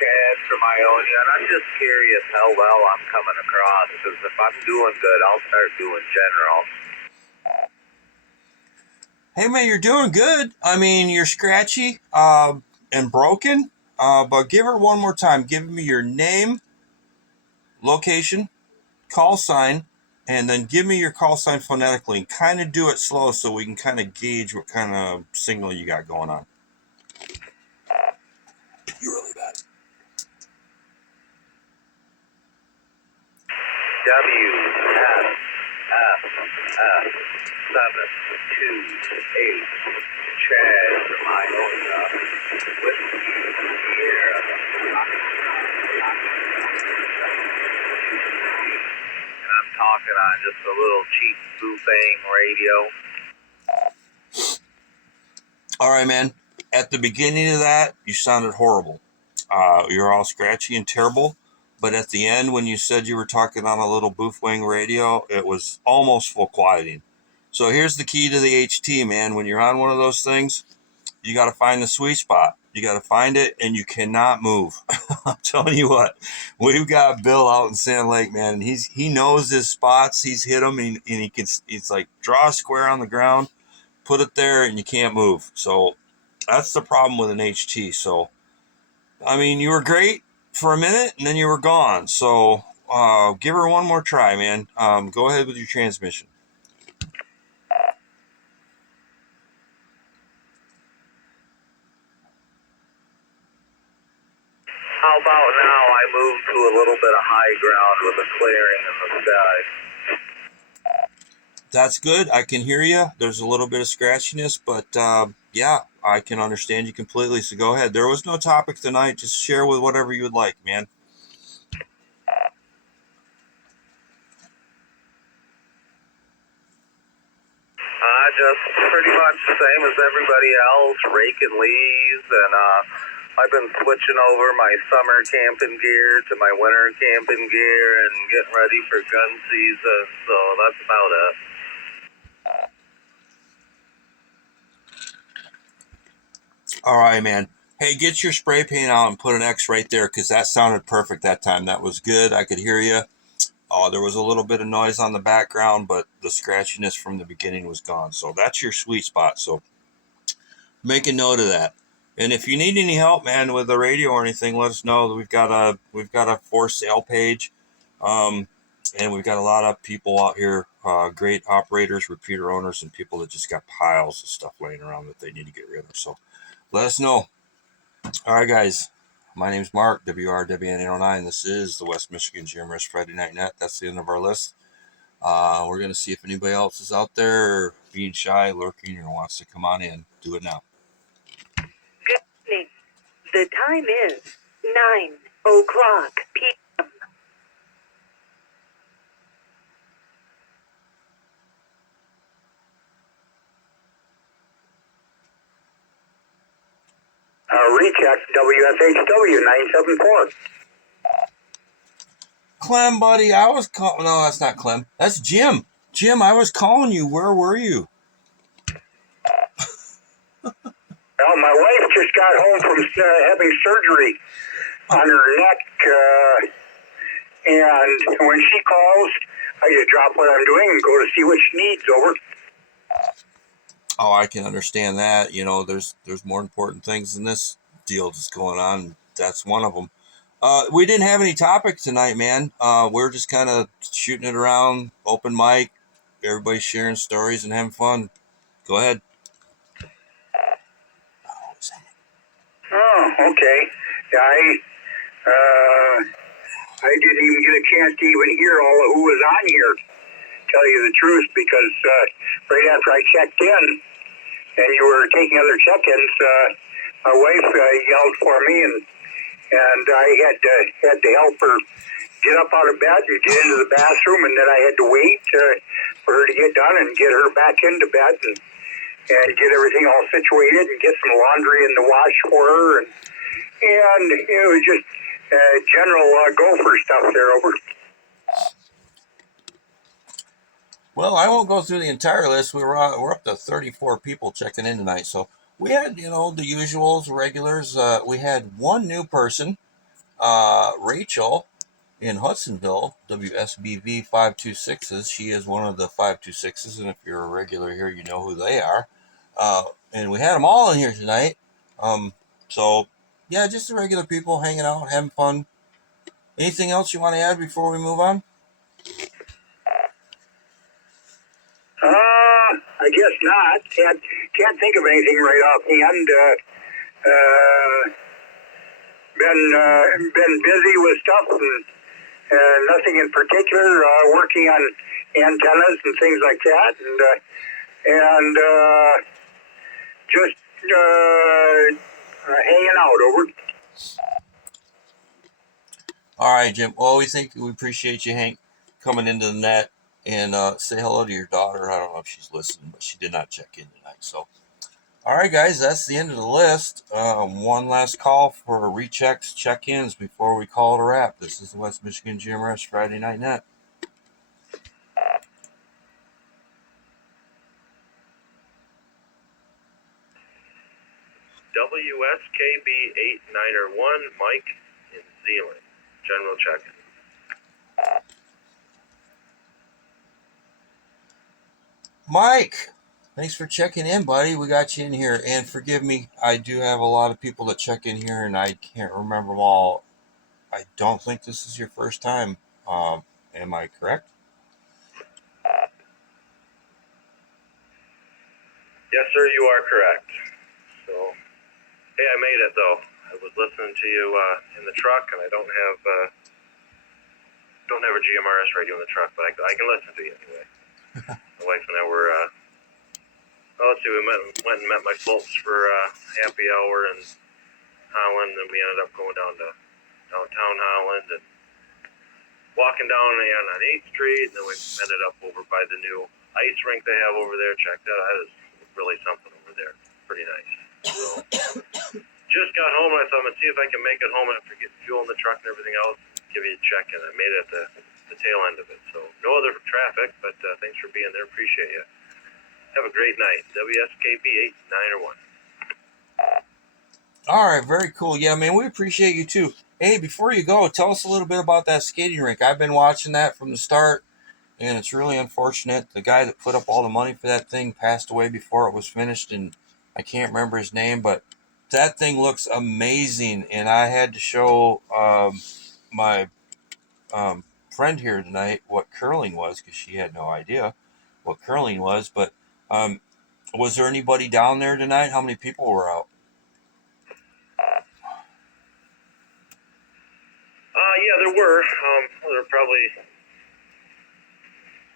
Chad from Ionia, and I'm just curious how well I'm coming across, because if I'm doing good, I'll start doing general. Hey, man, you're doing good. I mean, you're scratchy and broken, but give her one more time. Give me your name, location, call sign, and then give me your call sign phonetically. And kind of do it slow so we can kind of gauge what kind of signal you got going on. You're really bad. WSF728 Chad from Ionia, Whiskey Sierra. And I'm talking on just a little cheap Bufang radio. All right, man. At the beginning of that, you sounded horrible. You're all scratchy and terrible. But at the end, when you said you were talking on a little Bufang radio, it was almost full quieting. So here's the key to the HT, man. When you're on one of those things, you got to find the sweet spot. You got to find it, and you cannot move. I'm telling you what, we've got Bill out in Sand Lake, man, and he knows his spots. He's hit them, and he can. It's like draw a square on the ground, put it there, and you can't move. So that's the problem with an HT. So, I mean, you were great for a minute, and then you were gone. So give her one more try, man. Go ahead with your transmission. How about now I move to a little bit of high ground with a clearing in the sky? That's good. I can hear you. There's a little bit of scratchiness, but yeah, I can understand you completely. So go ahead. There was no topic tonight. Just share with whatever you would like, man. Just pretty much the same as everybody else, raking leaves, and I've been switching over my summer camping gear to my winter camping gear and getting ready for gun season, so that's about it. All right, man. Hey, get your spray paint out and put an X right there, because that sounded perfect that time. That was good. I could hear you. Oh, there was a little bit of noise on the background, but the scratchiness from the beginning was gone. So that's your sweet spot. So make a note of that. And if you need any help, man, with the radio or anything, let us know. We've got a for sale page, and we've got a lot of people out here, great operators, repeater owners, and people that just got piles of stuff laying around that they need to get rid of. So let us know. All right, guys. My name's Mark, WRWN809. This is the West Michigan GMRS Friday Night Net. That's the end of our list. We're going to see if anybody else is out there being shy, lurking, or wants to come on in. Do it now. Good evening. The time is 9:00 p.m. Recheck WSHW 974. Clem, buddy, I was calling. No, that's not Clem. That's Jim. Jim, I was calling you. Where were you? Well, my wife just got home from having surgery on her neck, and when she calls, I just drop what I'm doing and go to see what she needs. Over. Oh, I can understand that. You know, there's more important things than this deal that's going on. That's one of them. We didn't have any topics tonight, man. We're just kind of shooting it around, open mic, everybody sharing stories and having fun. Go ahead. Oh, okay. I didn't even get a chance to even hear all of who was on here, tell you the truth, because right after I checked in and you were taking other check-ins, my wife yelled for me, and I had to help her get up out of bed and get into the bathroom, and then I had to wait for her to get done and get her back into bed and get everything all situated and get some laundry in the wash for her, and it was just general gopher stuff there. Over. Well, I won't go through the entire list. We're up to 34 people checking in tonight. So we had, the usuals, regulars. We had one new person, Rachel in Hudsonville, WSBV 526s. She is one of the 526s, and if you're a regular here, you know who they are. And we had them all in here tonight. So, yeah, just the regular people hanging out, having fun. Anything else you want to add before we move on? I guess not. Can't think of anything right offhand. Been busy with stuff and nothing in particular. Working on antennas and things like that, and just hanging out. Over. All right, Jim. Well, we appreciate you, coming into the net and say hello to your daughter. I don't know if she's listening, but she did not check in tonight. So, all right, guys, that's the end of the list. One last call for rechecks, check-ins before we call it a wrap. This is the West Michigan GMRS Friday Night Net. WSKB 8901, Mike in Zealand. General check-in. Mike, thanks for checking in, buddy. We got you in here. And forgive me, I do have a lot of people that check in here, and I can't remember them all. I don't think this is your first time. Am I correct? Yes, sir, you are correct. So, hey, I made it, though. I was listening to you in the truck, and I don't have a GMRS radio in the truck, but I can listen to you anyway. My wife and I were, let's see, we went and met my folks for happy hour in Holland, and we ended up going down to downtown Holland and walking down on 8th Street, and then we ended up over by the new ice rink they have over there. Check that out. That is really something over there. Pretty nice. So, just got home, and I thought, I'm going to see if I can make it home after getting fuel in the truck and everything else. Give you a check, and I made it at the tail end of it. So, no other traffic, but thanks for being there. Appreciate you. Have a great night. WSKB 8901. All right, very cool. Yeah, man, we appreciate you too. Hey, before you go, tell us a little bit about that skating rink. I've been watching that from the start, and it's really unfortunate. The guy that put up all the money for that thing passed away before it was finished, and I can't remember his name, but that thing looks amazing. And I had to show my friend here tonight what curling was, because she had no idea what curling was. But was there anybody down there tonight? How many people were out? Yeah, there were. There were probably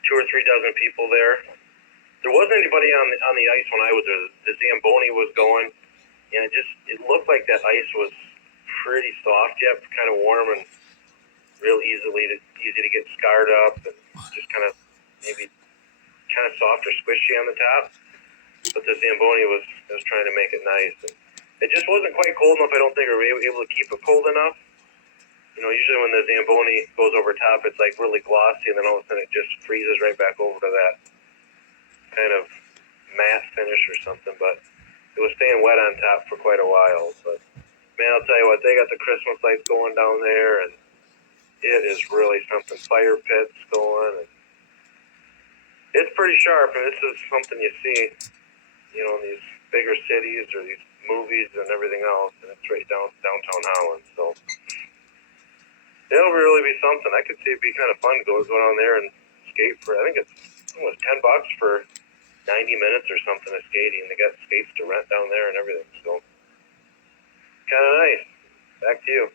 2 or 3 dozen people there. There wasn't anybody on the ice when I was there. The Zamboni was going, and it looked like that ice was pretty soft yet, kind of warm and real easy to get scarred up, and just kind of soft or squishy on the top. But the Zamboni was trying to make it nice, and it just wasn't quite cold enough. I don't think we were able to keep it cold enough. Usually when the Zamboni goes over top, it's like really glossy, and then all of a sudden it just freezes right back over to that kind of matte finish or something. But it was staying wet on top for quite a while. But man, I'll tell you what, they got the Christmas lights going down there, and it is really something. Fire pits going, and it's pretty sharp. And this is something you see, in these bigger cities or these movies and everything else. And it's right downtown Holland, so. It'll really be something. I could see it be kind of fun to go down there and skate for. I think it's almost $10 for 90 minutes or something of skating. They got skates to rent down there and everything. So kind of nice. Back to you.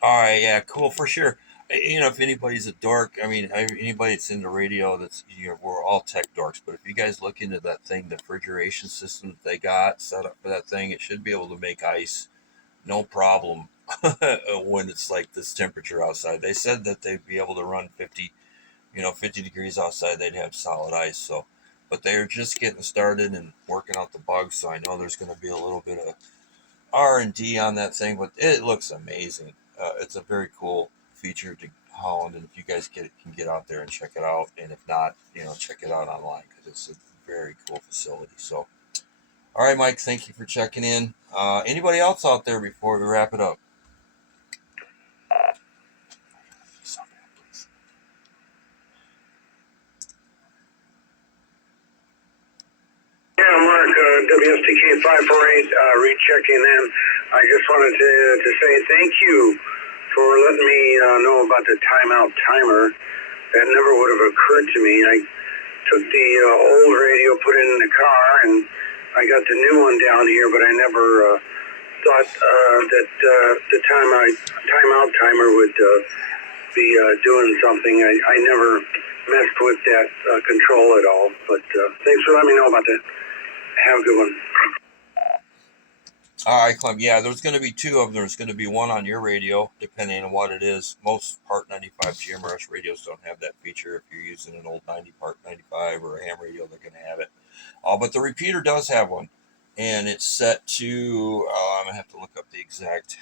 All right, yeah, cool for sure. You know, if anybody's a dork, I mean, anybody that's into radio, that's, you know, we're all tech dorks. But if you guys look into that thing, the refrigeration system that they got set up for that thing, it should be able to make ice, no problem, when it's like this temperature outside. They said that they'd be able to run 50 degrees outside. They'd have solid ice. So, but they're just getting started and working out the bugs. So I know there's going to be a little bit of R&D on that thing, but it looks amazing. It's a very cool feature to Holland, and if you guys can get out there and check it out, and if not, you know, check it out online because it's a very cool facility. So, all right, Mike, thank you for checking in. Anybody else out there before we wrap it up? Yeah, Mark, WSTK 548, rechecking in. I just wanted to say thank you for letting me know about the timeout timer. That never would have occurred to me. I took the old radio, put it in the car, and I got the new one down here, but I never thought that the timeout timer would be doing something. I never messed with that control at all, but thanks for letting me know about that. Have a good one. All right, Clem. Yeah, there's going to be two of them. There's going to be one on your radio, depending on what it is. Most Part 95 GMRS radios don't have that feature. If you're using an old Part 95 or a ham radio, they're going to have it. But the repeater does have one, and it's set to, I'm going to have to look up the exact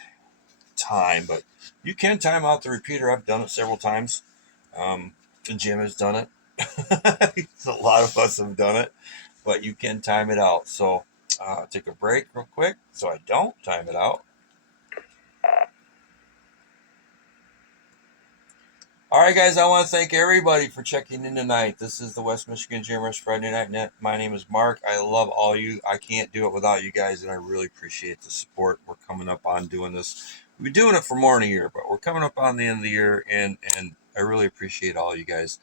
time, but you can time out the repeater. I've done it several times. And Jim has done it. A lot of us have done it, but you can time it out. So take a break real quick so I don't time it out. All right, guys, I want to thank everybody for checking in tonight. This is the West Michigan GMRS Friday Night Net. My name is Mark. I love all you. I can't do it without you guys, and I really appreciate the support. We're coming up on doing this. We've been doing it for more than a year, but we're coming up on the end of the year, and I really appreciate all you guys.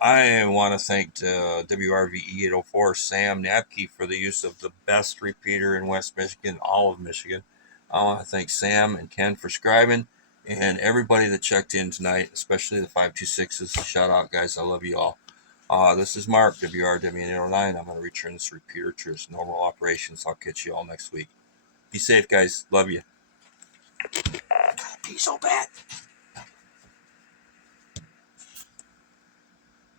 I want to thank WRVE 804 Sam Napke for the use of the best repeater in West Michigan, all of Michigan. I want to thank Sam and Ken for scribing, and everybody that checked in tonight, especially the 526s. Shout out, guys. I love you all. This is Mark, WRW809. I'm going to return this repeater to its normal operations. I'll catch you all next week. Be safe, guys. Love you. Be so bad.